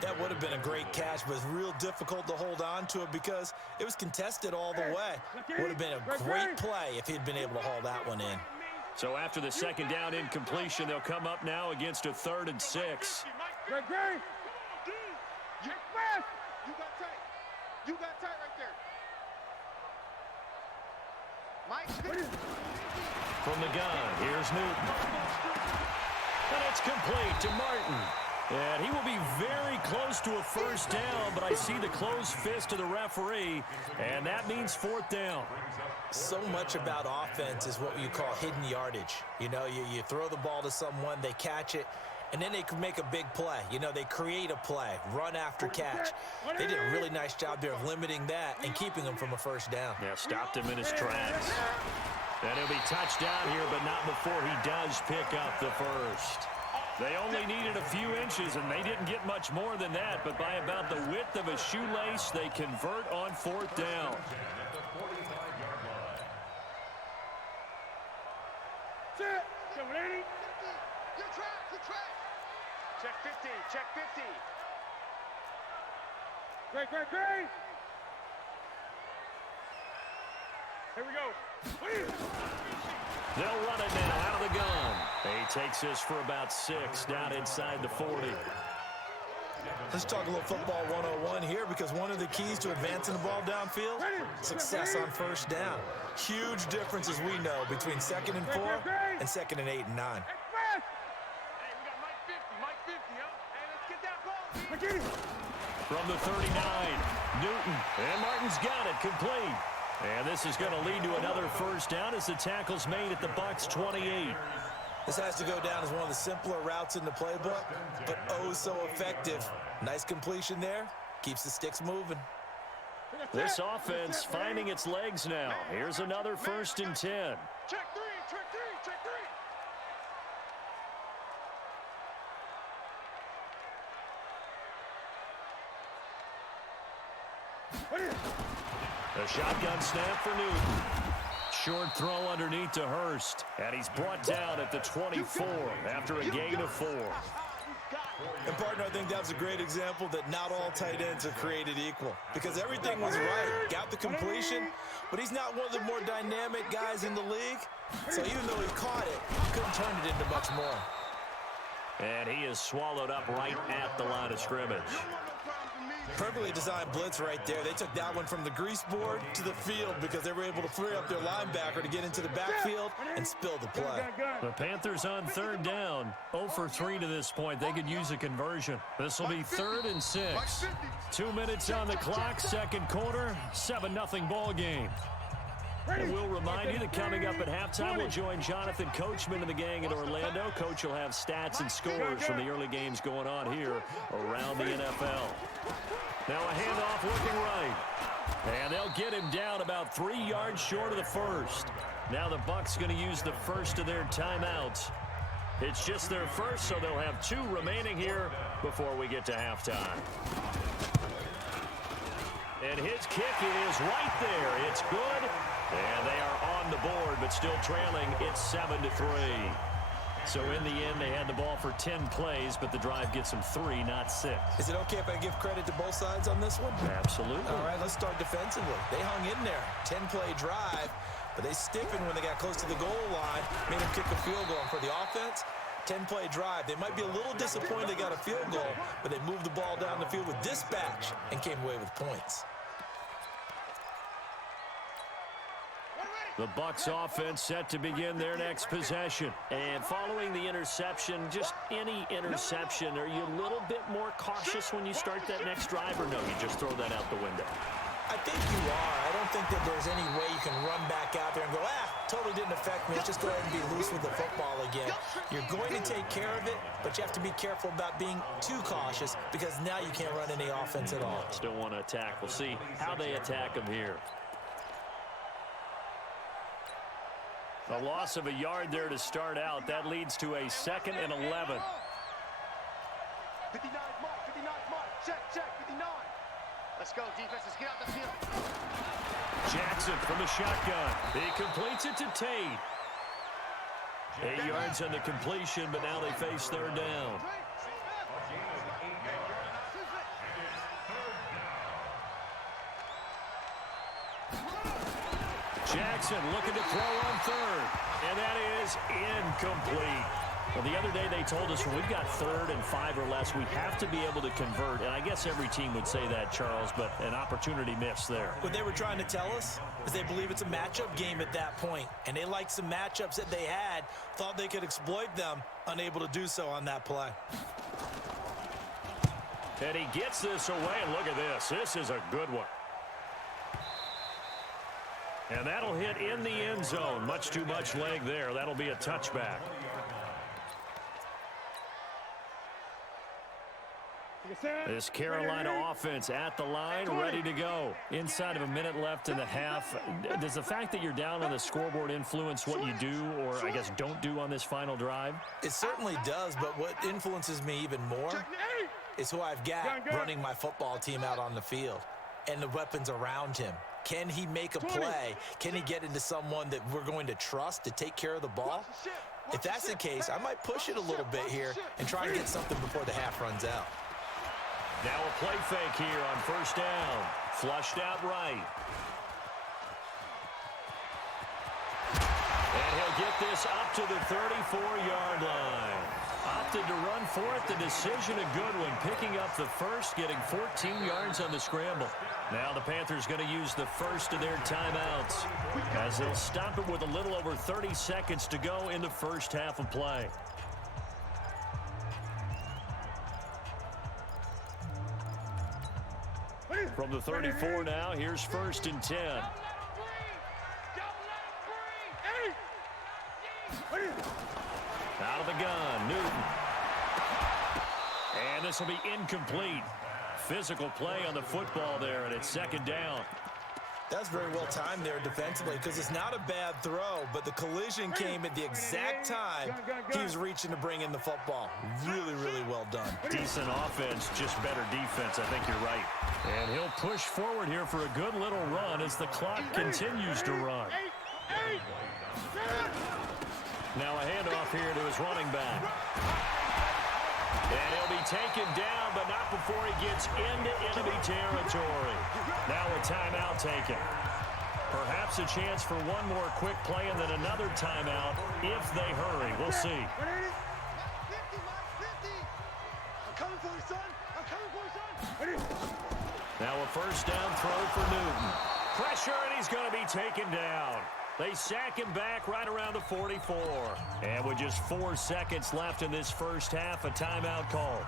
That would have been a great catch, but it's real difficult to hold on to it because it was contested all the way. Would have been a great play if he'd been able to haul that one in. So after the 2nd down incompletion, they'll come up now against a 3rd and 6. Greg. You got tight. You got tight right there. Mike. From the gun, here's Newton. And it's complete to Martin. And he will be very close to a 1st down, but I see the closed fist of the referee, and that means 4th down. So much about offense is what you call hidden yardage. You know, you throw the ball to someone, they catch it, and then they can make a big play. You know, they create a play, run after catch. They did a really nice job there of limiting that and keeping him from a 1st down. Yeah, stopped him in his tracks. And he'll be touched down here, but not before he does pick up the 1st. They only needed a few inches, and they didn't get much more than that, but by about the width of a shoelace, they convert on 4th down. Set. 780. Good track. Check 50. Check 50. Great. Here we go. They'll run it now out of the gun. He takes this for about 6 down inside the 40. Let's talk a little football 101 here because one of the keys to advancing the ball downfield, success on 1st down. Huge difference, as we know, between 2nd and 4 and 2nd and 8 and 9. Hey, we got Mike 50, huh? Hey, let's get that ball. From the 39, Newton. And Martin's got it complete. And this is going to lead to another 1st down as the tackle's made at the Bucs 28. This has to go down as one of the simpler routes in the playbook, but oh so effective. Nice completion there. Keeps the sticks moving. This offense finding its legs now. Here's another 1st and 10. Check 3. A shotgun snap for Newton. Short throw underneath to Hurst. And he's brought down at the 24 after a gain of 4. And, partner, I think that was a great example that not all tight ends are created equal because everything was right. Got the completion, but he's not one of the more dynamic guys in the league. So even though he caught it, couldn't turn it into much more. And he is swallowed up right at the line of scrimmage. Perfectly designed blitz right there. They took that one from the grease board to the field because they were able to free up their linebacker to get into the backfield and spill the play. The Panthers on 3rd down. 0 for 3 to this point. They could use a conversion. This will be 3rd and 6. 2 minutes on the clock, 2nd quarter, 7-0 ball game. And we'll remind you that coming up at halftime, we'll join Jonathan Coachman and the gang in Orlando. Coach will have stats and scores from the early games going on here around the NFL. Now a handoff looking right. And they'll get him down about 3 yards short of the 1st. Now the Bucs going to use the 1st of their timeouts. It's just their 1st, so they'll have 2 remaining here before we get to halftime. And his kick is right there. It's good. And they are on the board, but still trailing. It's 7-3. So in the end, they had the ball for 10 plays, but the drive gets them 3, not 6. Is it okay if I give credit to both sides on this one? Absolutely. All right, let's start defensively. They hung in there. 10-play drive, but they stiffened when they got close to the goal line, made them kick a field goal. And for the offense, 10-play drive. They might be a little disappointed they got a field goal, but they moved the ball down the field with dispatch and came away with points. The Bucs offense set to begin their next possession. And following the interception, just any interception, are you a little bit more cautious when you start that next drive, or no, you just throw that out the window? I think you are. I don't think that there's any way you can run back out there and go, totally didn't affect me. Let's just go ahead and be loose with the football again. You're going to take care of it, but you have to be careful about being too cautious because now you can't run any offense at all. Still want to attack. We'll see how they attack them here. A loss of a yard there to start out. That leads to a 2nd and 11. 59 mark, 59 mark. Check, 59. Let's go, defense. Let's get out the field. Jackson from the shotgun. He completes it to Tate. 8 yards on the completion, but now they face 3rd down. Jackson looking to throw on 3rd, and that is incomplete. Well, the other day they told us when we've got 3rd and 5 or less, we have to be able to convert. And I guess every team would say that, Charles, but an opportunity missed there. What they were trying to tell us is they believe it's a matchup game at that point, and they liked some matchups that they had, thought they could exploit them, unable to do so on that play. And he gets this away, and look at this. This is a good one. And that'll hit in the end zone. Much too much leg there. That'll be a touchback. This Carolina offense at the line, ready to go. Inside of a minute left in the half. Does the fact that you're down on the scoreboard influence what you do, or I guess don't do on this final drive? It certainly does, but what influences me even more is who I've got running my football team out on the field and the weapons around him. Can he make a play? Can he get into someone that we're going to trust to take care of the ball? If that's the case, I might push it a little bit here and try and get something before the half runs out. Now a play fake here on 1st down. Flushed out right. And he'll get this up to the 34-yard line. Opted to run for it. The decision a good one. Picking up the first, getting 14 yards on the scramble. Now the Panthers going to use the first of their timeouts as they'll stop it with a little over 30 seconds to go in the first half of play. From the 34 now, here's 1st and 10. Out of the gun, Newton. And this will be incomplete. Physical play on the football there, and it's 2nd down. That's very well timed there defensively because it's not a bad throw, but the collision came at the exact time he was reaching to bring in the football. Really, really well done. Decent offense, just better defense. I think you're right. And he'll push forward here for a good little run as the clock continues to run. Now a handoff here to his running back. And he'll be taken down, but not before he gets into enemy territory. Now a timeout taken. Perhaps a chance for one more quick play and then another timeout if they hurry. We'll see. I'm coming for you, son. I'm coming for you, son. Now a 1st down throw for Newton. Pressure, and he's going to be taken down. They sack him back right around the 44. And with just 4 seconds left in this first half, a timeout called.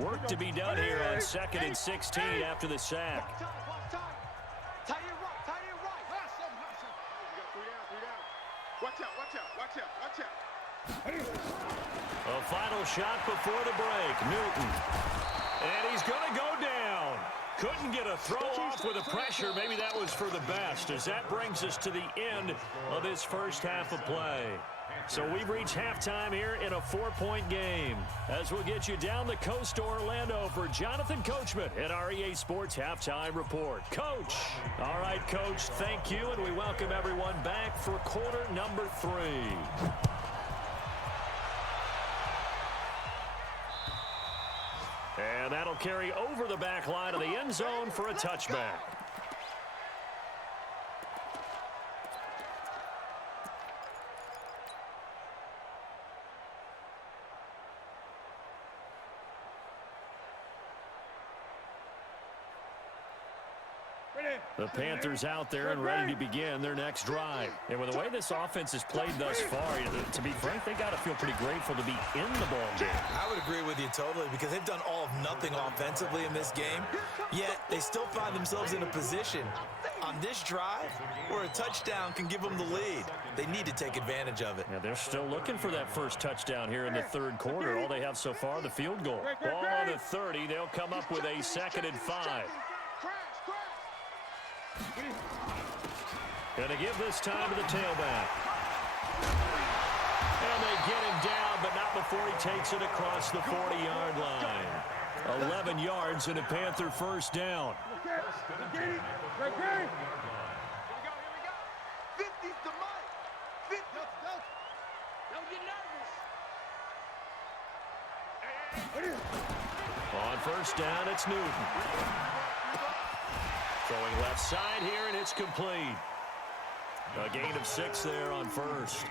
Work to be done here on 2nd and 16 after the sack. Tight end right. Watch out, watch out, watch out, watch out. A final shot before the break. Newton. And he's going to go down. Couldn't get a throw off with the pressure. Maybe that was for the best, as that brings us to the end of this first half of play. So we've reached halftime here in a 4-point game. As we'll get you down the coast to Orlando for Jonathan Coachman at our EA Sports Halftime Report. Coach. All right, Coach, thank you, and we welcome everyone back for quarter number 3. And that'll carry over the back line of the end zone for a touchback. The Panthers out there and ready to begin their next drive. And with the way this offense has played thus far, to be frank, they got to feel pretty grateful to be in the ball game. I would agree with you totally because they've done all of nothing offensively in this game, yet they still find themselves in a position on this drive where a touchdown can give them the lead. They need to take advantage of it. Yeah, they're still looking for that first touchdown here in the third quarter. All they have so far, the field goal. Ball on the 30. They'll come up with a 2nd and 5. Going to give this time to the tailback. And they get him down, but not before he takes it across the 40-yard line. 11 yards and a Panther first down. On first down, it's Newton. Throwing left side here, and it's complete. A gain of 6 there on first.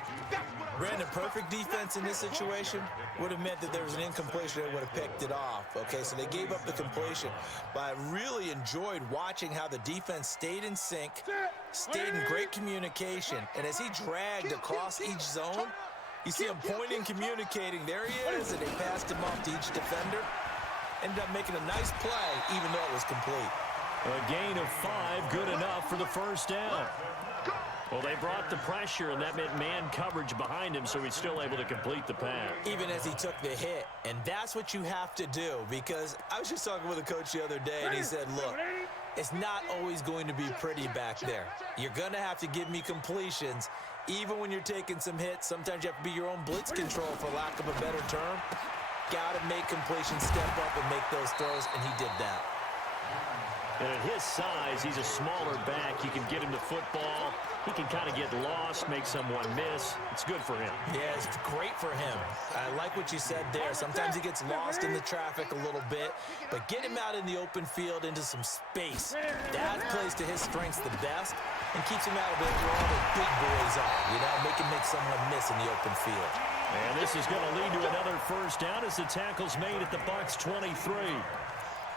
Brandon, perfect defense in this situation would have meant that there was an incompletion that would have picked it off. Okay, so they gave up the completion. But I really enjoyed watching how the defense stayed in sync, stayed in great communication. And as he dragged across each zone, you see him pointing, communicating. There he is, and they passed him off to each defender. Ended up making a nice play, even though it was complete. A gain of 5, good enough for the first down. Well, they brought the pressure, and that meant man coverage behind him, so he's still able to complete the pass. Even as he took the hit. And that's what you have to do, because I was just talking with a coach the other day, and he said, look, it's not always going to be pretty back there. You're going to have to give me completions. Even when you're taking some hits, sometimes you have to be your own blitz control, for lack of a better term. Got to make completions, step up and make those throws, and he did that. And at his size, he's a smaller back. You can get him the football. He can kind of get lost, make someone miss. It's good for him. Yeah, it's great for him. I like what you said there. Sometimes he gets lost in the traffic a little bit, but get him out in the open field into some space. That plays to his strengths the best and keeps him out of it where all the big boys are. You know, make someone miss in the open field. And this is going to lead to another first down as the tackle's made at the Bucs 23.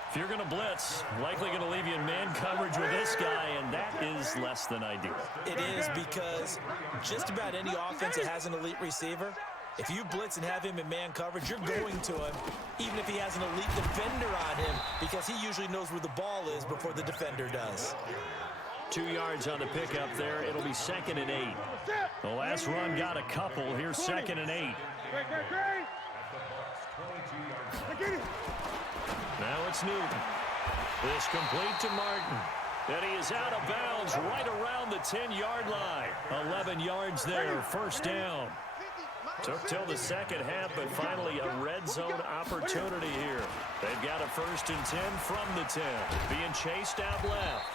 If you're going to blitz, likely going to leave you in man coverage with this guy, and that is less than ideal. It is, because just about any offense that has an elite receiver, if you blitz and have him in man coverage, you're going to him, even if he has an elite defender on him, because he usually knows where the ball is before the defender does. 2 yards on the pickup there. It'll be 2nd and 8. The last run got a couple. Here's 2nd and 8. Now it's Newton. This complete to Martin. And he is out of bounds right around the 10-yard line. 11 yards there, first down. Took till the second half, but finally a red zone opportunity here. They've got a 1st and 10 from the 10. Being chased out left.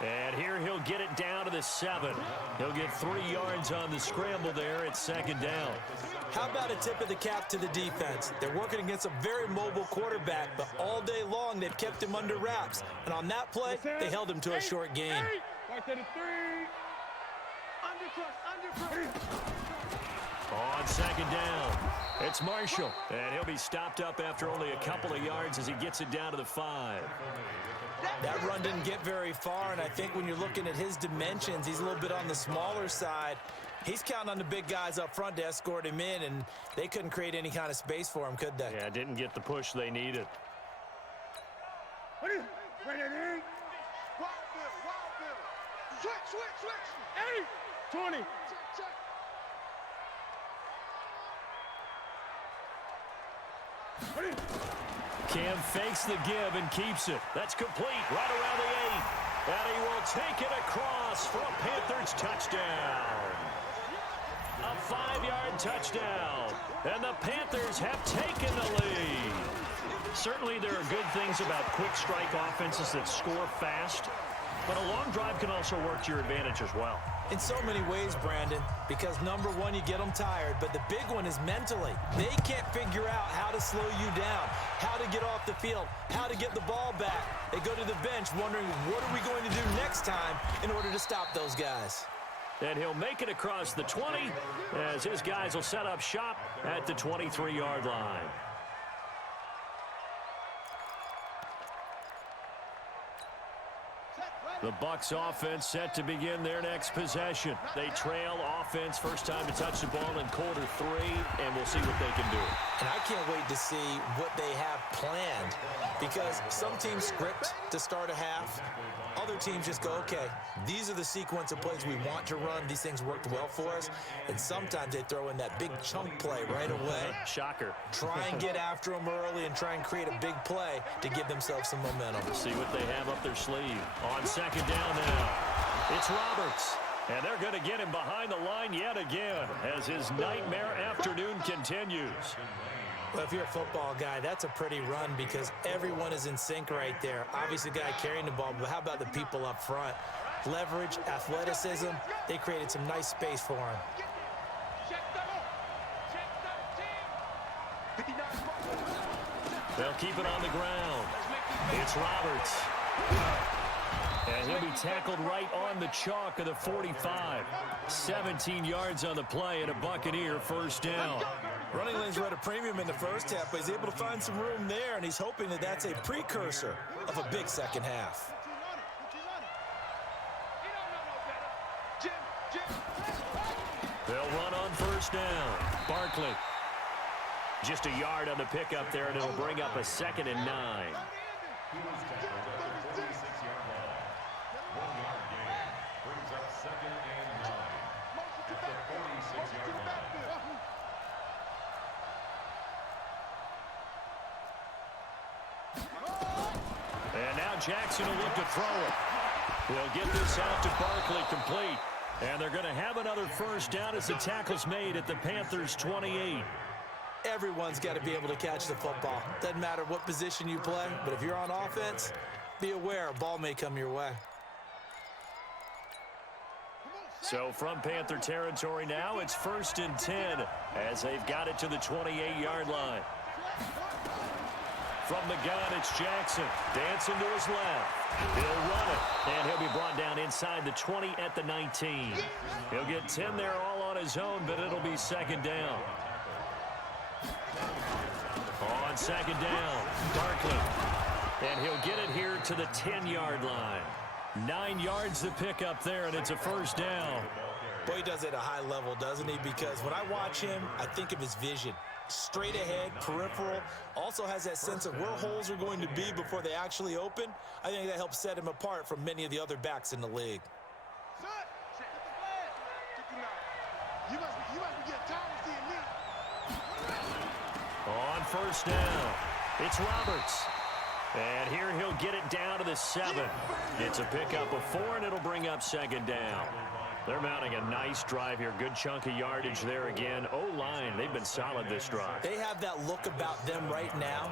And here he'll get it down to the 7. He'll get 3 yards on the scramble there at 2nd down. How about a tip of the cap to the defense? They're working against a very mobile quarterback, but all day long they've kept him under wraps. And on that play, they held him to a short gain. On 2nd down, it's Marshall. And he'll be stopped up after only a couple of yards as he gets it down to the 5. That run didn't get very far, and I think when you're looking at his dimensions, he's a little bit on the smaller side. He's counting on the big guys up front to escort him in, and they couldn't create any kind of space for him, could they? Yeah, didn't get the push they needed. Wild Bill. Switch. 20. Cam fakes the give and keeps it. That's complete right around the 8. And he will take it across for a Panthers touchdown. A 5-yard touchdown. And the Panthers have taken the lead. Certainly there are good things about quick strike offenses that score fast. But a long drive can also work to your advantage as well. In so many ways, Brandon, because number one, you get them tired, but the big one is mentally. They can't figure out how to slow you down, how to get off the field, how to get the ball back. They go to the bench wondering, what are we going to do next time in order to stop those guys? And he'll make it across the 20 as his guys will set up shop at the 23-yard line. The Bucs offense set to begin their next possession. They trail offense, first time to touch the ball in quarter 3, and we'll see what they can do. And I can't wait to see what they have planned, because some teams script to start a half. Other teams just go, okay, these are the sequence of plays we want to run. These things worked well for us. And sometimes they throw in that big chunk play right away. Shocker. Try and get after them early and try and create a big play to give themselves some momentum. See what they have up their sleeve. On second down now, it's Roberts. And they're going to get him behind the line yet again as his nightmare afternoon continues. Well, if you're a football guy, that's a pretty run because everyone is in sync right there. Obviously, the guy carrying the ball, but how about the people up front? Leverage, athleticism, they created some nice space for him. They'll keep it on the ground. It's Roberts. And he'll be tackled right on the chalk of the 45. 17 yards on the play and a Buccaneer first down. Running lanes were at a premium in the first half, but he's able to find some room there, and he's hoping that that's a precursor of a big second half. They'll run on first down. Barkley. Just a yard on the pickup there, and it'll bring up a 2nd and 9. He was tackled at the 46-yard line. 1 yard gain brings up 2nd and 9 at the 46-yard line. And now Jackson will look to throw it. He'll get this out to Barkley complete. And they're going to have another first down as the tackle's made at the Panthers' 28. Everyone's got to be able to catch the football. Doesn't matter what position you play, but if you're on offense, be aware a ball may come your way. So from Panther territory now, it's 1st and 10 as they've got it to the 28-yard line. From the gun, it's Jackson. Dancing to his left. He'll run it, and he'll be brought down inside the 20 at the 19. He'll get 10 there all on his own, but it'll be 2nd down. On 2nd down, Barkley. And he'll get it here to the 10-yard line. 9 yards to pick up there, and it's a first down. Boy, he does it at a high level, doesn't he? Because when I watch him, I think of his vision. Straight ahead, peripheral, also has that sense of where holes are going to be before they actually open. I think that helps set him apart from many of the other backs in the league. You must be getting tired of seeing me. On first down, it's Roberts. And here he'll get it down to the 7. It's a pickup of 4, and it'll bring up 2nd down. They're mounting a nice drive here. Good chunk of yardage there again. O-line, they've been solid this drive. They have that look about them right now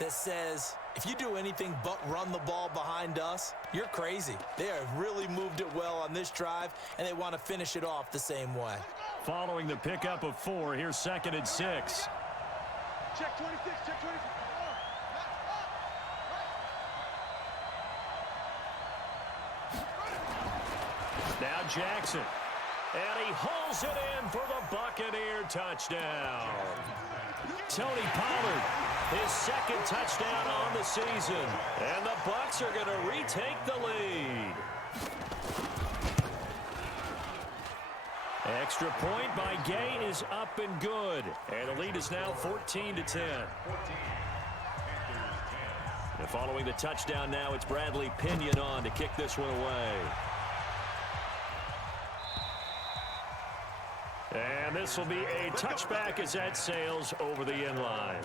that says, if you do anything but run the ball behind us, you're crazy. They have really moved it well on this drive, and they want to finish it off the same way. Following the pickup of 4, here's 2nd and 6. Check 26, check 26. Now Jackson. And he hauls it in for the Buccaneer touchdown. Tony Pollard, his 2nd touchdown on the season. And the Bucs are going to retake the lead. Extra point by Gay is up and good. And the lead is now 14-10. And following the touchdown now, it's Bradley Pinion on to kick this one away. And this will be a touchback as that sails over the end line.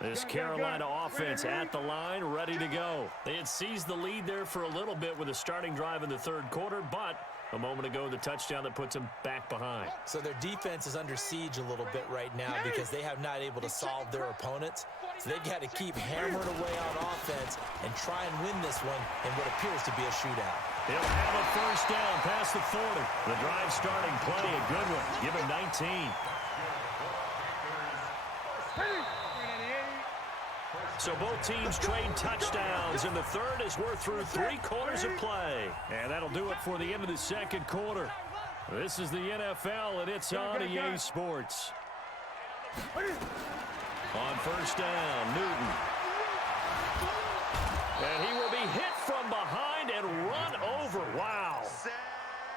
This Carolina offense at the line, ready to go. They had seized the lead there for a little bit with a starting drive in the 3rd quarter, but a moment ago, the touchdown that puts them back behind. So their defense is under siege a little bit right now because they have not able to solve their opponents. So they've got to keep hammering away on offense and try and win this one in what appears to be a shootout. He'll have a first down past the 40. The drive starting play, a good one. Give him 19. So both teams trade touchdowns, and the 3rd as we're through 3 quarters of play. And that'll do it for the end of the 2nd quarter. This is the NFL, and it's on EA Sports. On first down, Newton. And he will be hit from behind and run over. Wow.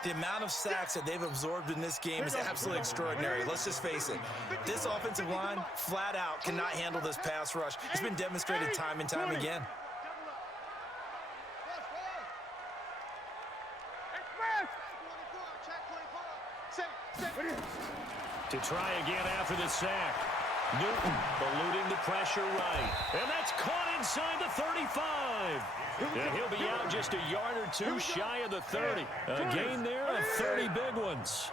The amount of sacks that they've absorbed in this game is absolutely extraordinary. Let's just face it. This offensive line, flat out, cannot handle this pass rush. It's been demonstrated time and time again. To try again after the sack. Newton eluding the pressure right. And that's caught inside the 35. And he'll be out just a yard or two shy of the 30. A gain there of 30 big ones.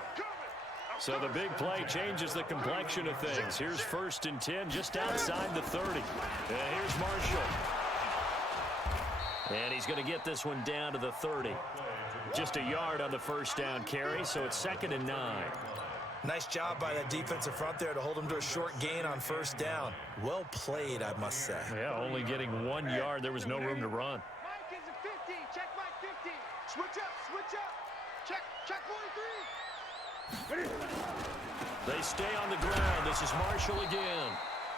So the big play changes the complexion of things. Here's 1st and 10 just outside the 30. And here's Marshall. And he's going to get this one down to the 30. Just a yard on the first down carry, so it's 2nd and 9. Nice job by that defensive front there to hold him to a short gain on first down. Well played, I must say. Yeah, only getting 1 yard. There was no room to run. Mike is a 50. Check Mike 50. Switch up. Check 43. They stay on the ground. This is Marshall again.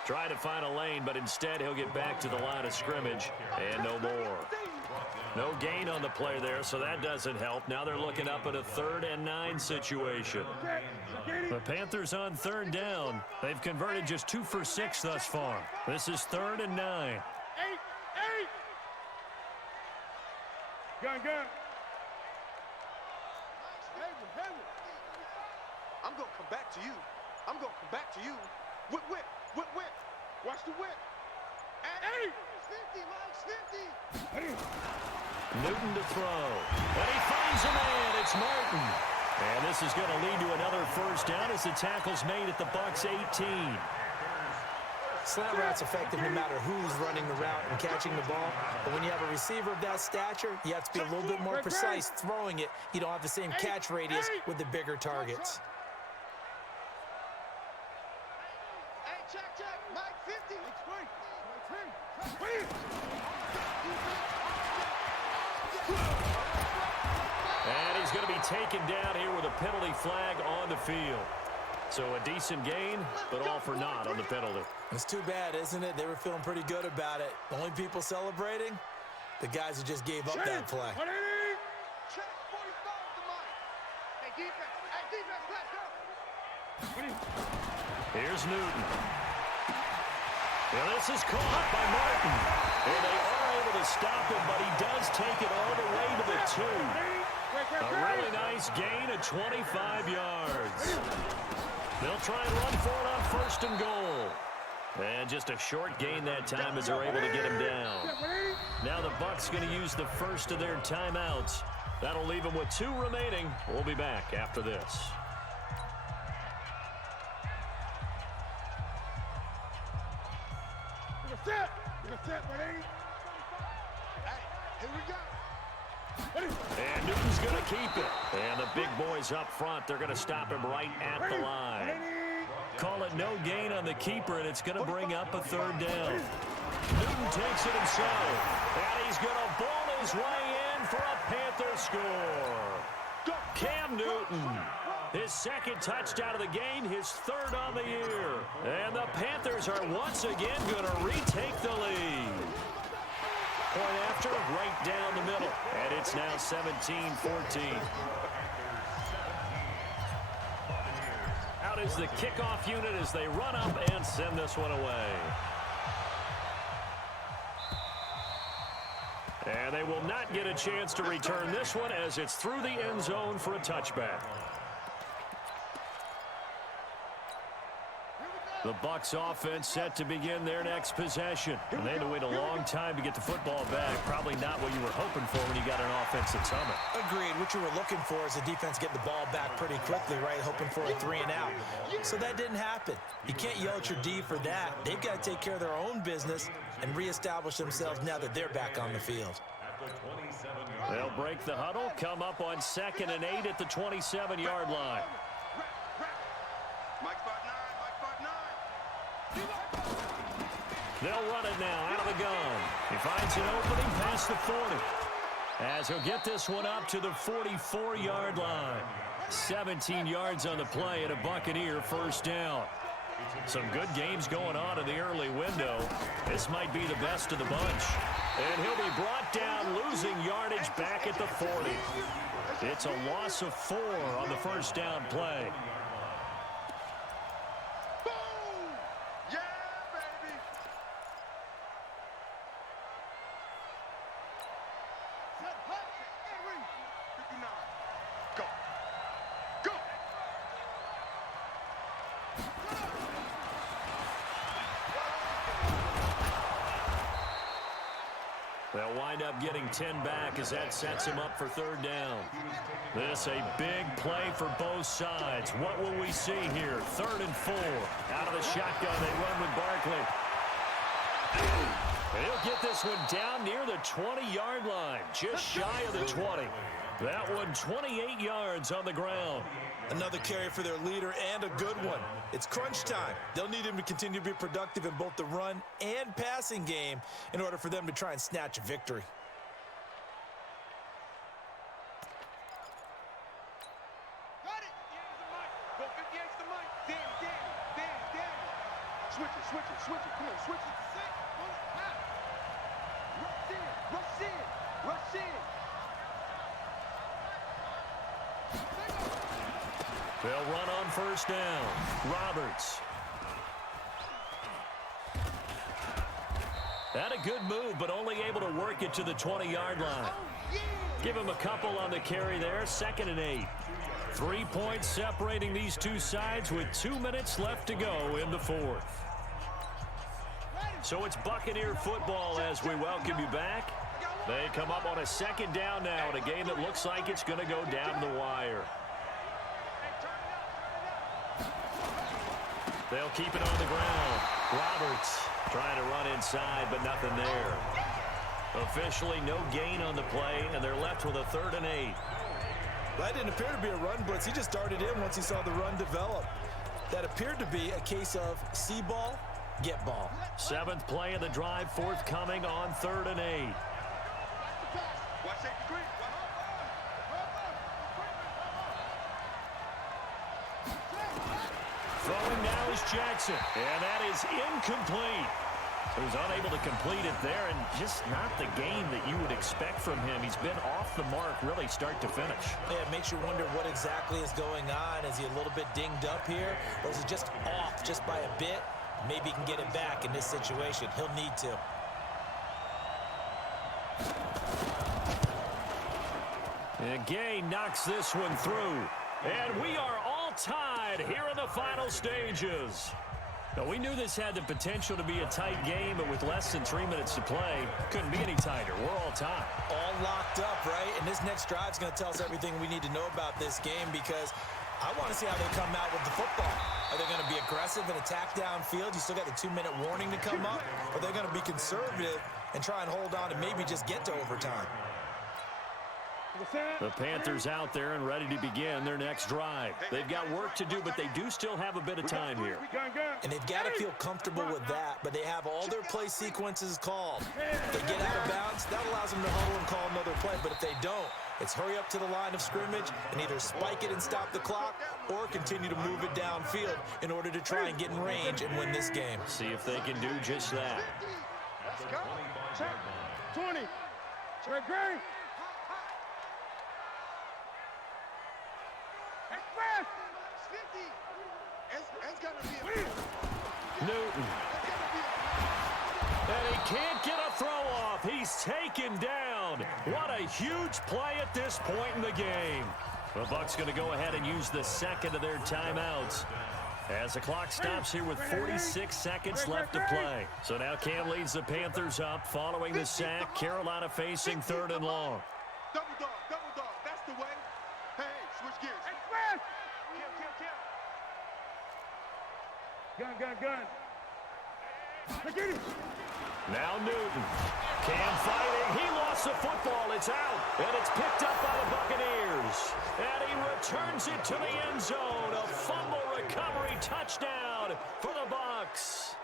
Try to find a lane, but instead he'll get back to the line of scrimmage. And no more. No gain on the play there, so that doesn't help. Now they're looking up at a 3rd and 9 situation. The Panthers on 3rd down. They've converted just 2 for 6 thus far. This is 3rd and 9. 8. Gun. I'm going to come back to you. Whip. Watch the whip. And 8. 50, Mike's 50. Newton to throw. And he finds a man. It's Martin. And this is going to lead to another first down as the tackle's made at the Bucs 18. Slant route's effective no matter who's running the route and catching the ball. But when you have a receiver of that stature, you have to be a little bit more precise throwing it. You don't have the same catch radius with the bigger targets. Hey, check. Mike 50. And he's going to be taken down here with a penalty flag on the field. So a decent gain, but all for naught on the penalty. It's too bad, isn't it? They were feeling pretty good about it. The only people celebrating, the guys who just gave up that play. Check 45 to Mike. Hey, defense, let's go. Here's Newton. And this is caught by Martin. And they are able to stop him, but he does take it all the way to the 2. A really nice gain of 25 yards. They'll try and run for it on 1st and goal. And just a short gain that time as they're able to get him down. Now the Bucs going to use the first of their timeouts. That'll leave them with 2 remaining. We'll be back after this. Here we go. And Newton's going to keep it. And the big boys up front, they're going to stop him right at the line. Call it no gain on the keeper, and it's going to bring up a 3rd down. Newton takes it himself. And he's going to ball his way in for a Panther score. Cam Newton. His 2nd touchdown of the game, his 3rd on the year. And the Panthers are once again going to retake the lead. Point after, right down the middle. And it's now 17-14. Out is the kickoff unit as they run up and send this one away. And they will not get a chance to return this one as it's through the end zone for a touchback. The Bucs offense set to begin their next possession. And they had to wait a long time to get the football back. Probably not what you were hoping for when you got an offense that's humming. Agreed. What you were looking for is the defense getting the ball back pretty quickly, right? Hoping for a 3 and out. So that didn't happen. You can't yell at your D for that. They've got to take care of their own business and reestablish themselves now that they're back on the field. They'll break the huddle, come up on 2nd and 8 at the 27-yard line. Mike spot 9. They'll run it now out of the gun. He finds an opening past the 40. As he'll get this one up to the 44-yard line. 17 yards on the play and a Buccaneer first down. Some good games going on in the early window. This might be the best of the bunch. And he'll be brought down, losing yardage back at the 40. It's a loss of 4 on the first down play. Boom! Yeah, baby! Set, hut, and ring. 59. Go. Go! They'll wind up getting 10 back as that sets him up for third down. This a big play for both sides. What will we see here? 3rd and 4. Out of the shotgun, they run with Barkley. He'll get this one down near the 20-yard line, just shy of the 20. That one 28 yards on the ground. Another carry for their leader and a good one. It's crunch time. They'll need him to continue to be productive in both the run and passing game in order for them to try and snatch a victory. Got it! Go 58 to the mic. Damn. Switch it. Come on, switch it. Sit. Pull it. Out. Rush in. They'll run on first down. Roberts. Had a good move, but only able to work it to the 20-yard line. Give him a couple on the carry there. 2nd and 8. 3 points separating these two sides with 2 minutes left to go in the 4th. So it's Buccaneer football as we welcome you back. They come up on a 2nd down now in a game that looks like it's going to go down the wire. They'll keep it on the ground. Roberts trying to run inside, but nothing there. Officially no gain on the play, and they're left with a 3rd and 8. That didn't appear to be a run blitz. He just darted in once he saw the run develop. That appeared to be a case of see ball, get ball. 7th play of the drive, forthcoming on 3rd and 8. Watch safety creep. Throwing now is Jackson, and that is incomplete. He was unable to complete it there, and just not the game that you would expect from him. He's been off the mark really start to finish. Yeah, it makes you wonder what exactly is going on. Is he a little bit dinged up here, or is he just off just by a bit? Maybe he can get it back in this situation. He'll need to. And Gay knocks this one through. And we are all tied here in the final stages. Now, we knew this had the potential to be a tight game, but with less than 3 minutes to play, couldn't be any tighter. We're all tied. All locked up, right? And this next drive is going to tell us everything we need to know about this game, because I want to see how they come out with the football. Are they going to be aggressive and attack downfield? You still got the 2-minute warning to come up? Or are they going to be conservative and try and hold on and maybe just get to overtime? The Panthers out there and ready to begin their next drive. They've got work to do, but they do still have a bit of time here. And they've got to feel comfortable with that, but they have all their play sequences called. If they get out of bounds, that allows them to huddle and call another play, but if they don't, it's hurry up to the line of scrimmage and either spike it and stop the clock or continue to move it downfield in order to try and get in range and win this game. See if they can do just that. Let's go. Check. 20. Check, Gray. Express. 50. It's got to be a Newton. And he can't get a throw off. He's taken down. What a huge play at this point in the game. The Bucs going to go ahead and use the second of their timeouts as the clock stops here with 46 seconds left to play. So now Cam leads the Panthers up following the sack. Carolina facing 3rd and long. double dog. That's the way. Hey, switch gears. Express. Kill. Gun. Look at him. Now Newton. Cam fighting. He lost the football. It's out. And it's picked up by the Buccaneers. And he returns it to the end zone. A fumble recovery touchdown for the Bucs.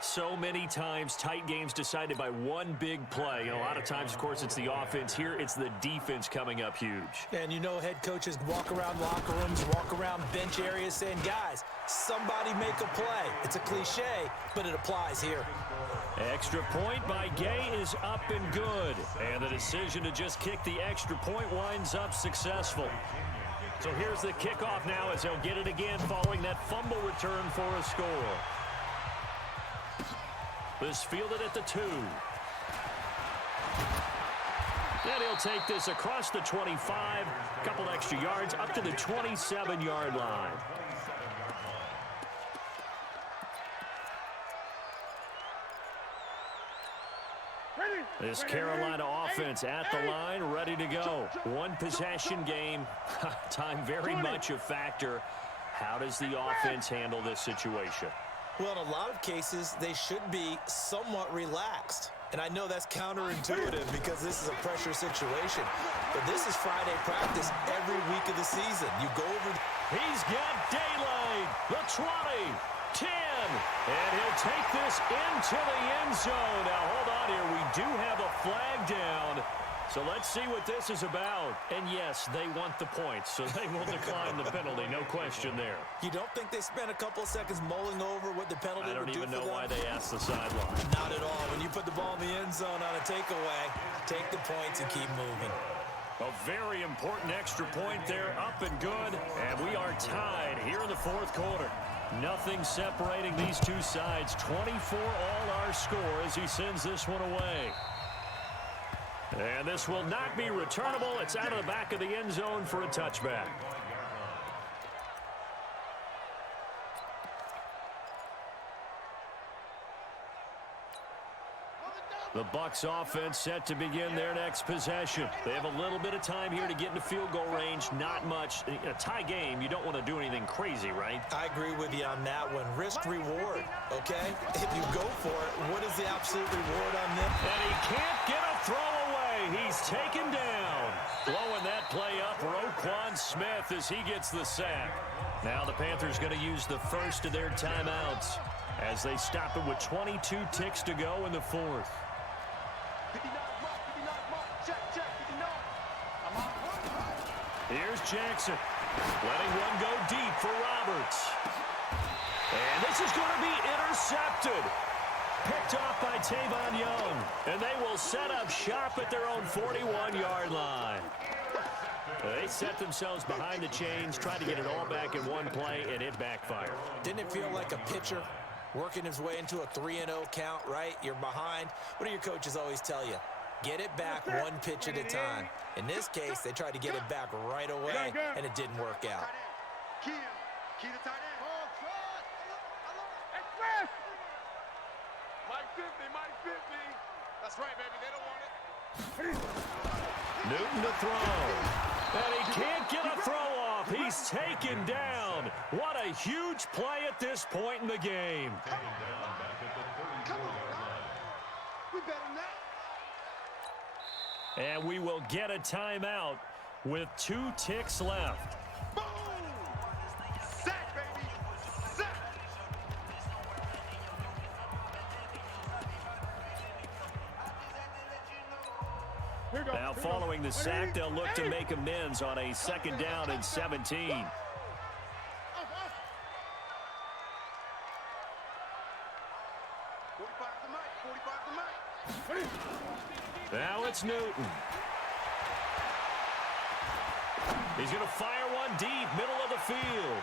So many times, tight games decided by one big play. And a lot of times, of course, it's the offense. Here, it's the defense coming up huge. And you know head coaches walk around locker rooms, walk around bench areas saying, guys, somebody make a play. It's a cliche, but it applies here. Extra point by Gay is up and good. And the decision to just kick the extra point winds up successful. So here's the kickoff now as they'll get it again following that fumble return for a score. This fielded at the 2. And he'll take this across the 25. A couple extra yards up to the 27-yard line. This Carolina offense at the line, ready to go. One possession game. Time very much a factor. How does the offense handle this situation? Well, in a lot of cases, they should be somewhat relaxed. And I know that's counterintuitive because this is a pressure situation. But this is Friday practice every week of the season. You go over. He's got daylight. The 20, 10. And he'll take this into the end zone. Now, hold on here. We do have a flag down. So let's see what this is about. And yes, they want the points, so they will decline the penalty. No question there. You don't think they spent a couple of seconds mulling over what the penalty would do for them? I don't even know why they asked the sideline. Not at all. When you put the ball in the end zone on a takeaway, take the points and keep moving. A very important extra point there, up and good. And we are tied here in the fourth quarter. Nothing separating these two sides. 24 all our score as he sends this one away. And this will not be returnable. It's out of the back of the end zone for a touchback. The Bucs offense set to begin their next possession. They have a little bit of time here to get into field goal range. Not much. In a tie game, you don't want to do anything crazy, right? I agree with you on that one. Risk reward, okay? If you go for it, what is the absolute reward on this? And he can't get a throw away. He's taken down. Blowing that play up, Roquan Smith as he gets the sack. Now the Panthers going to use the first of their timeouts as they stop it with 22 ticks to go in the fourth. 59 mark, check, 59. Here's Jackson, letting one go deep for Roberts. And this is going to be intercepted. Picked off by Tavon Young. And they will set up shop at their own 41-yard line. They set themselves behind the chains, tried to get it all back in one play, and it backfired. Didn't it feel like a pitcher working his way into a 3-0 count, right? You're behind. What do your coaches always tell you? Get it back one pitch at a time. In this case, they tried to get it back right away, and it didn't work out. Key to tight end. Express! Mike 50, Mike 50. That's right, baby. They don't want it. Newton to throw. And he can't get a throw off. He's taken down. What a huge play at this point in the game. Come on, we better than that. And we will get a timeout with 2 ticks left. Boom! Sack, baby! Sack! Now following the sack, they'll look to make amends on a 2nd down and 17. Now it's Newton. He's going to fire one deep, middle of the field.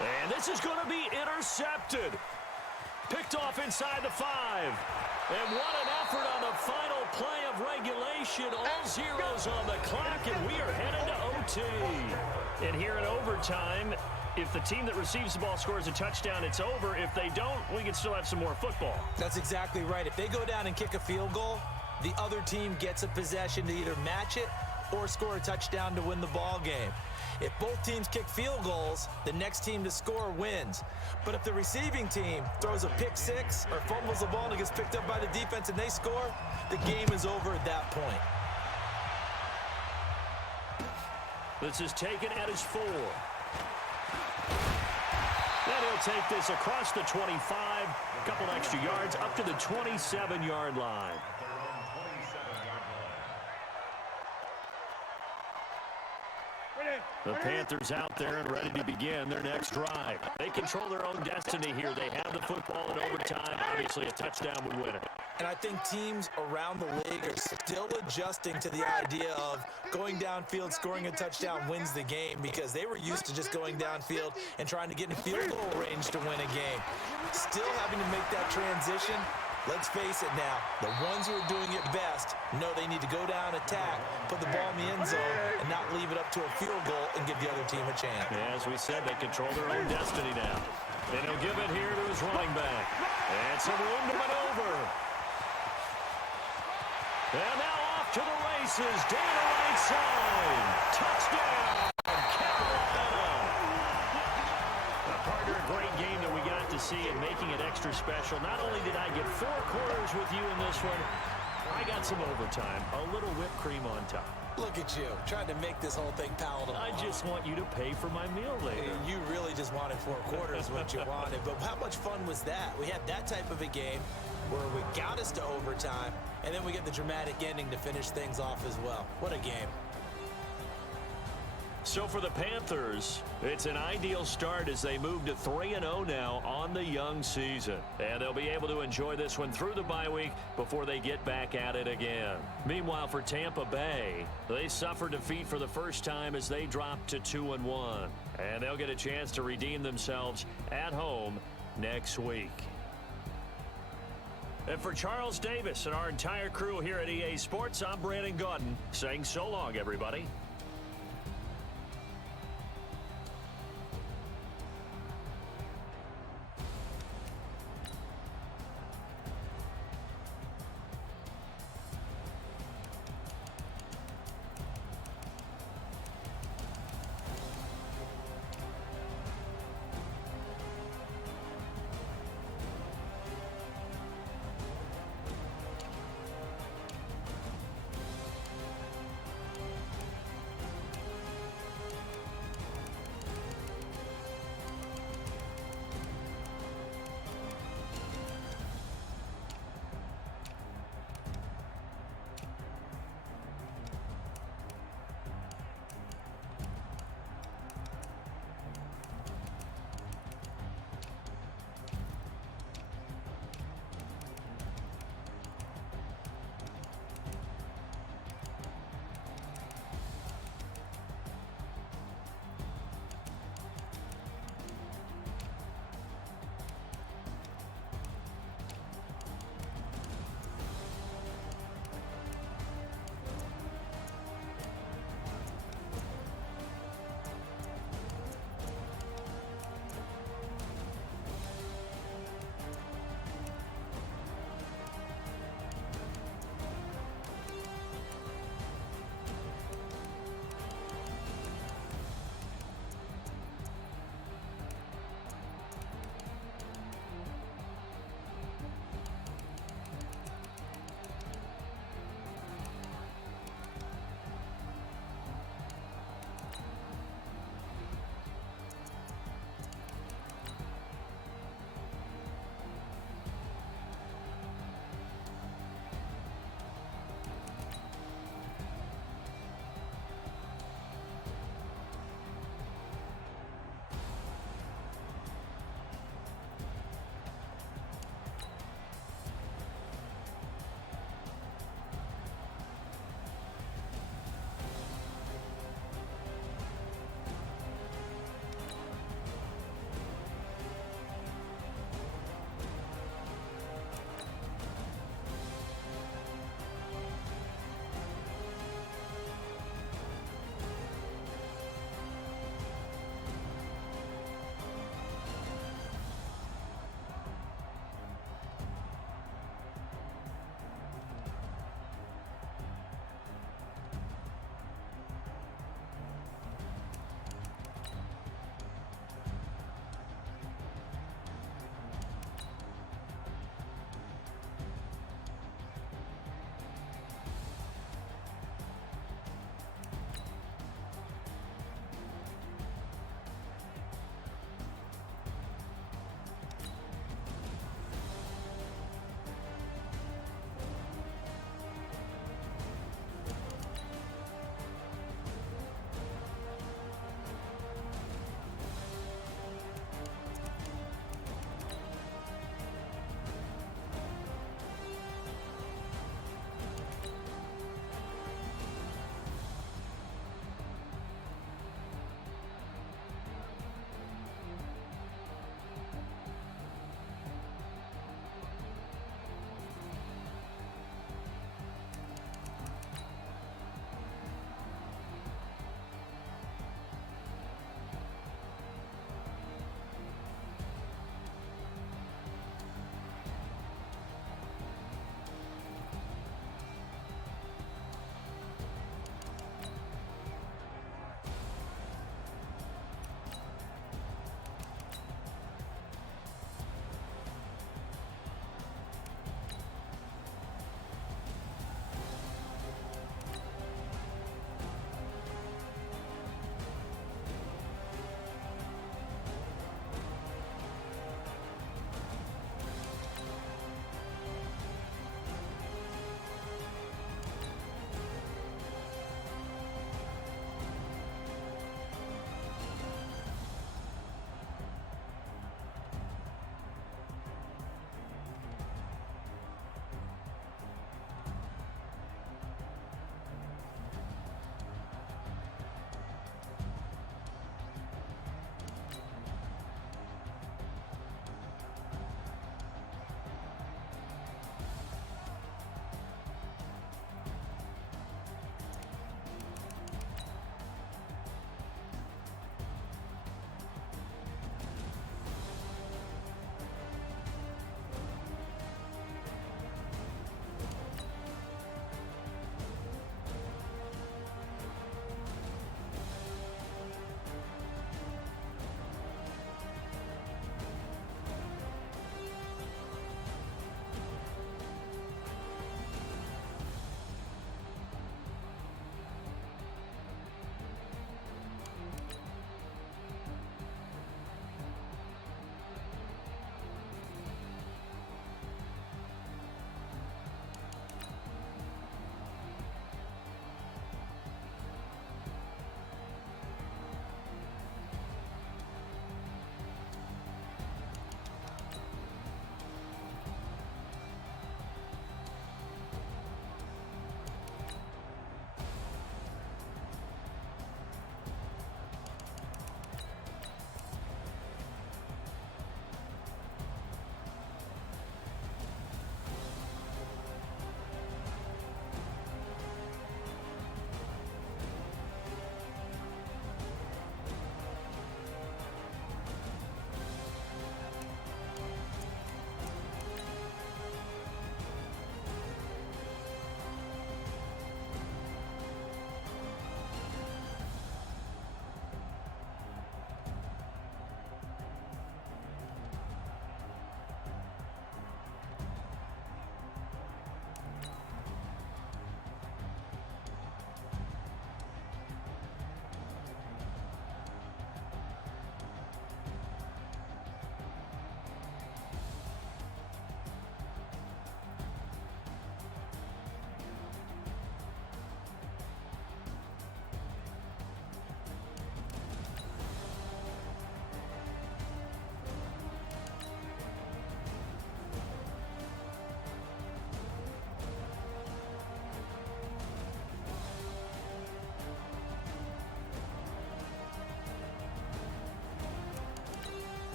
And this is going to be intercepted. Picked off inside the 5. And what an effort on the final play of regulation. All zeros on the clock, and we are headed to OT. And here in overtime, if the team that receives the ball scores a touchdown, it's over. If they don't, we can still have some more football. That's exactly right. If they go down and kick a field goal, the other team gets a possession to either match it or score a touchdown to win the ball game. If both teams kick field goals, the next team to score wins. But if the receiving team throws a pick 6 or fumbles the ball and it gets picked up by the defense and they score, the game is over at that point. This is taken at his 4. Then he'll take this across the 25, a couple extra yards up to the 27-yard line. The Panthers out there and ready to begin their next drive. They control their own destiny here. They have the football in overtime. Obviously, a touchdown would win it. And I think teams around the league are still adjusting to the idea of going downfield, scoring a touchdown wins the game, because they were used to just going downfield and trying to get in field goal range to win a game. Still having to make that transition. Let's face it now, the ones who are doing it best know they need to go down, attack, put the ball in the end zone, and not leave it up to a field goal and give the other team a chance. As we said, they control their own destiny now. And he'll give it here to his running back. And some room to maneuver. And now off to the races, down the right side. Touchdown, Carolina. Partner, a great game that we got to see and making it extra special. Not only did I get 4 quarters with you in this one, I got some overtime, a little whipped cream on top. Look at you, trying to make this whole thing palatable. I just want you to pay for my meal later. You really just wanted 4 quarters, what you wanted. But how much fun was that? We had that type of a game where we got us to overtime, and then we get the dramatic ending to finish things off as well. What a game. So for the Panthers, it's an ideal start as they move to 3-0 now on the young season. And they'll be able to enjoy this one through the bye week before they get back at it again. Meanwhile, for Tampa Bay, they suffered defeat for the first time as they dropped to 2-1. And they'll get a chance to redeem themselves at home next week. And for Charles Davis and our entire crew here at EA Sports, I'm Brandon Gaudin saying so long, everybody.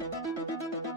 it.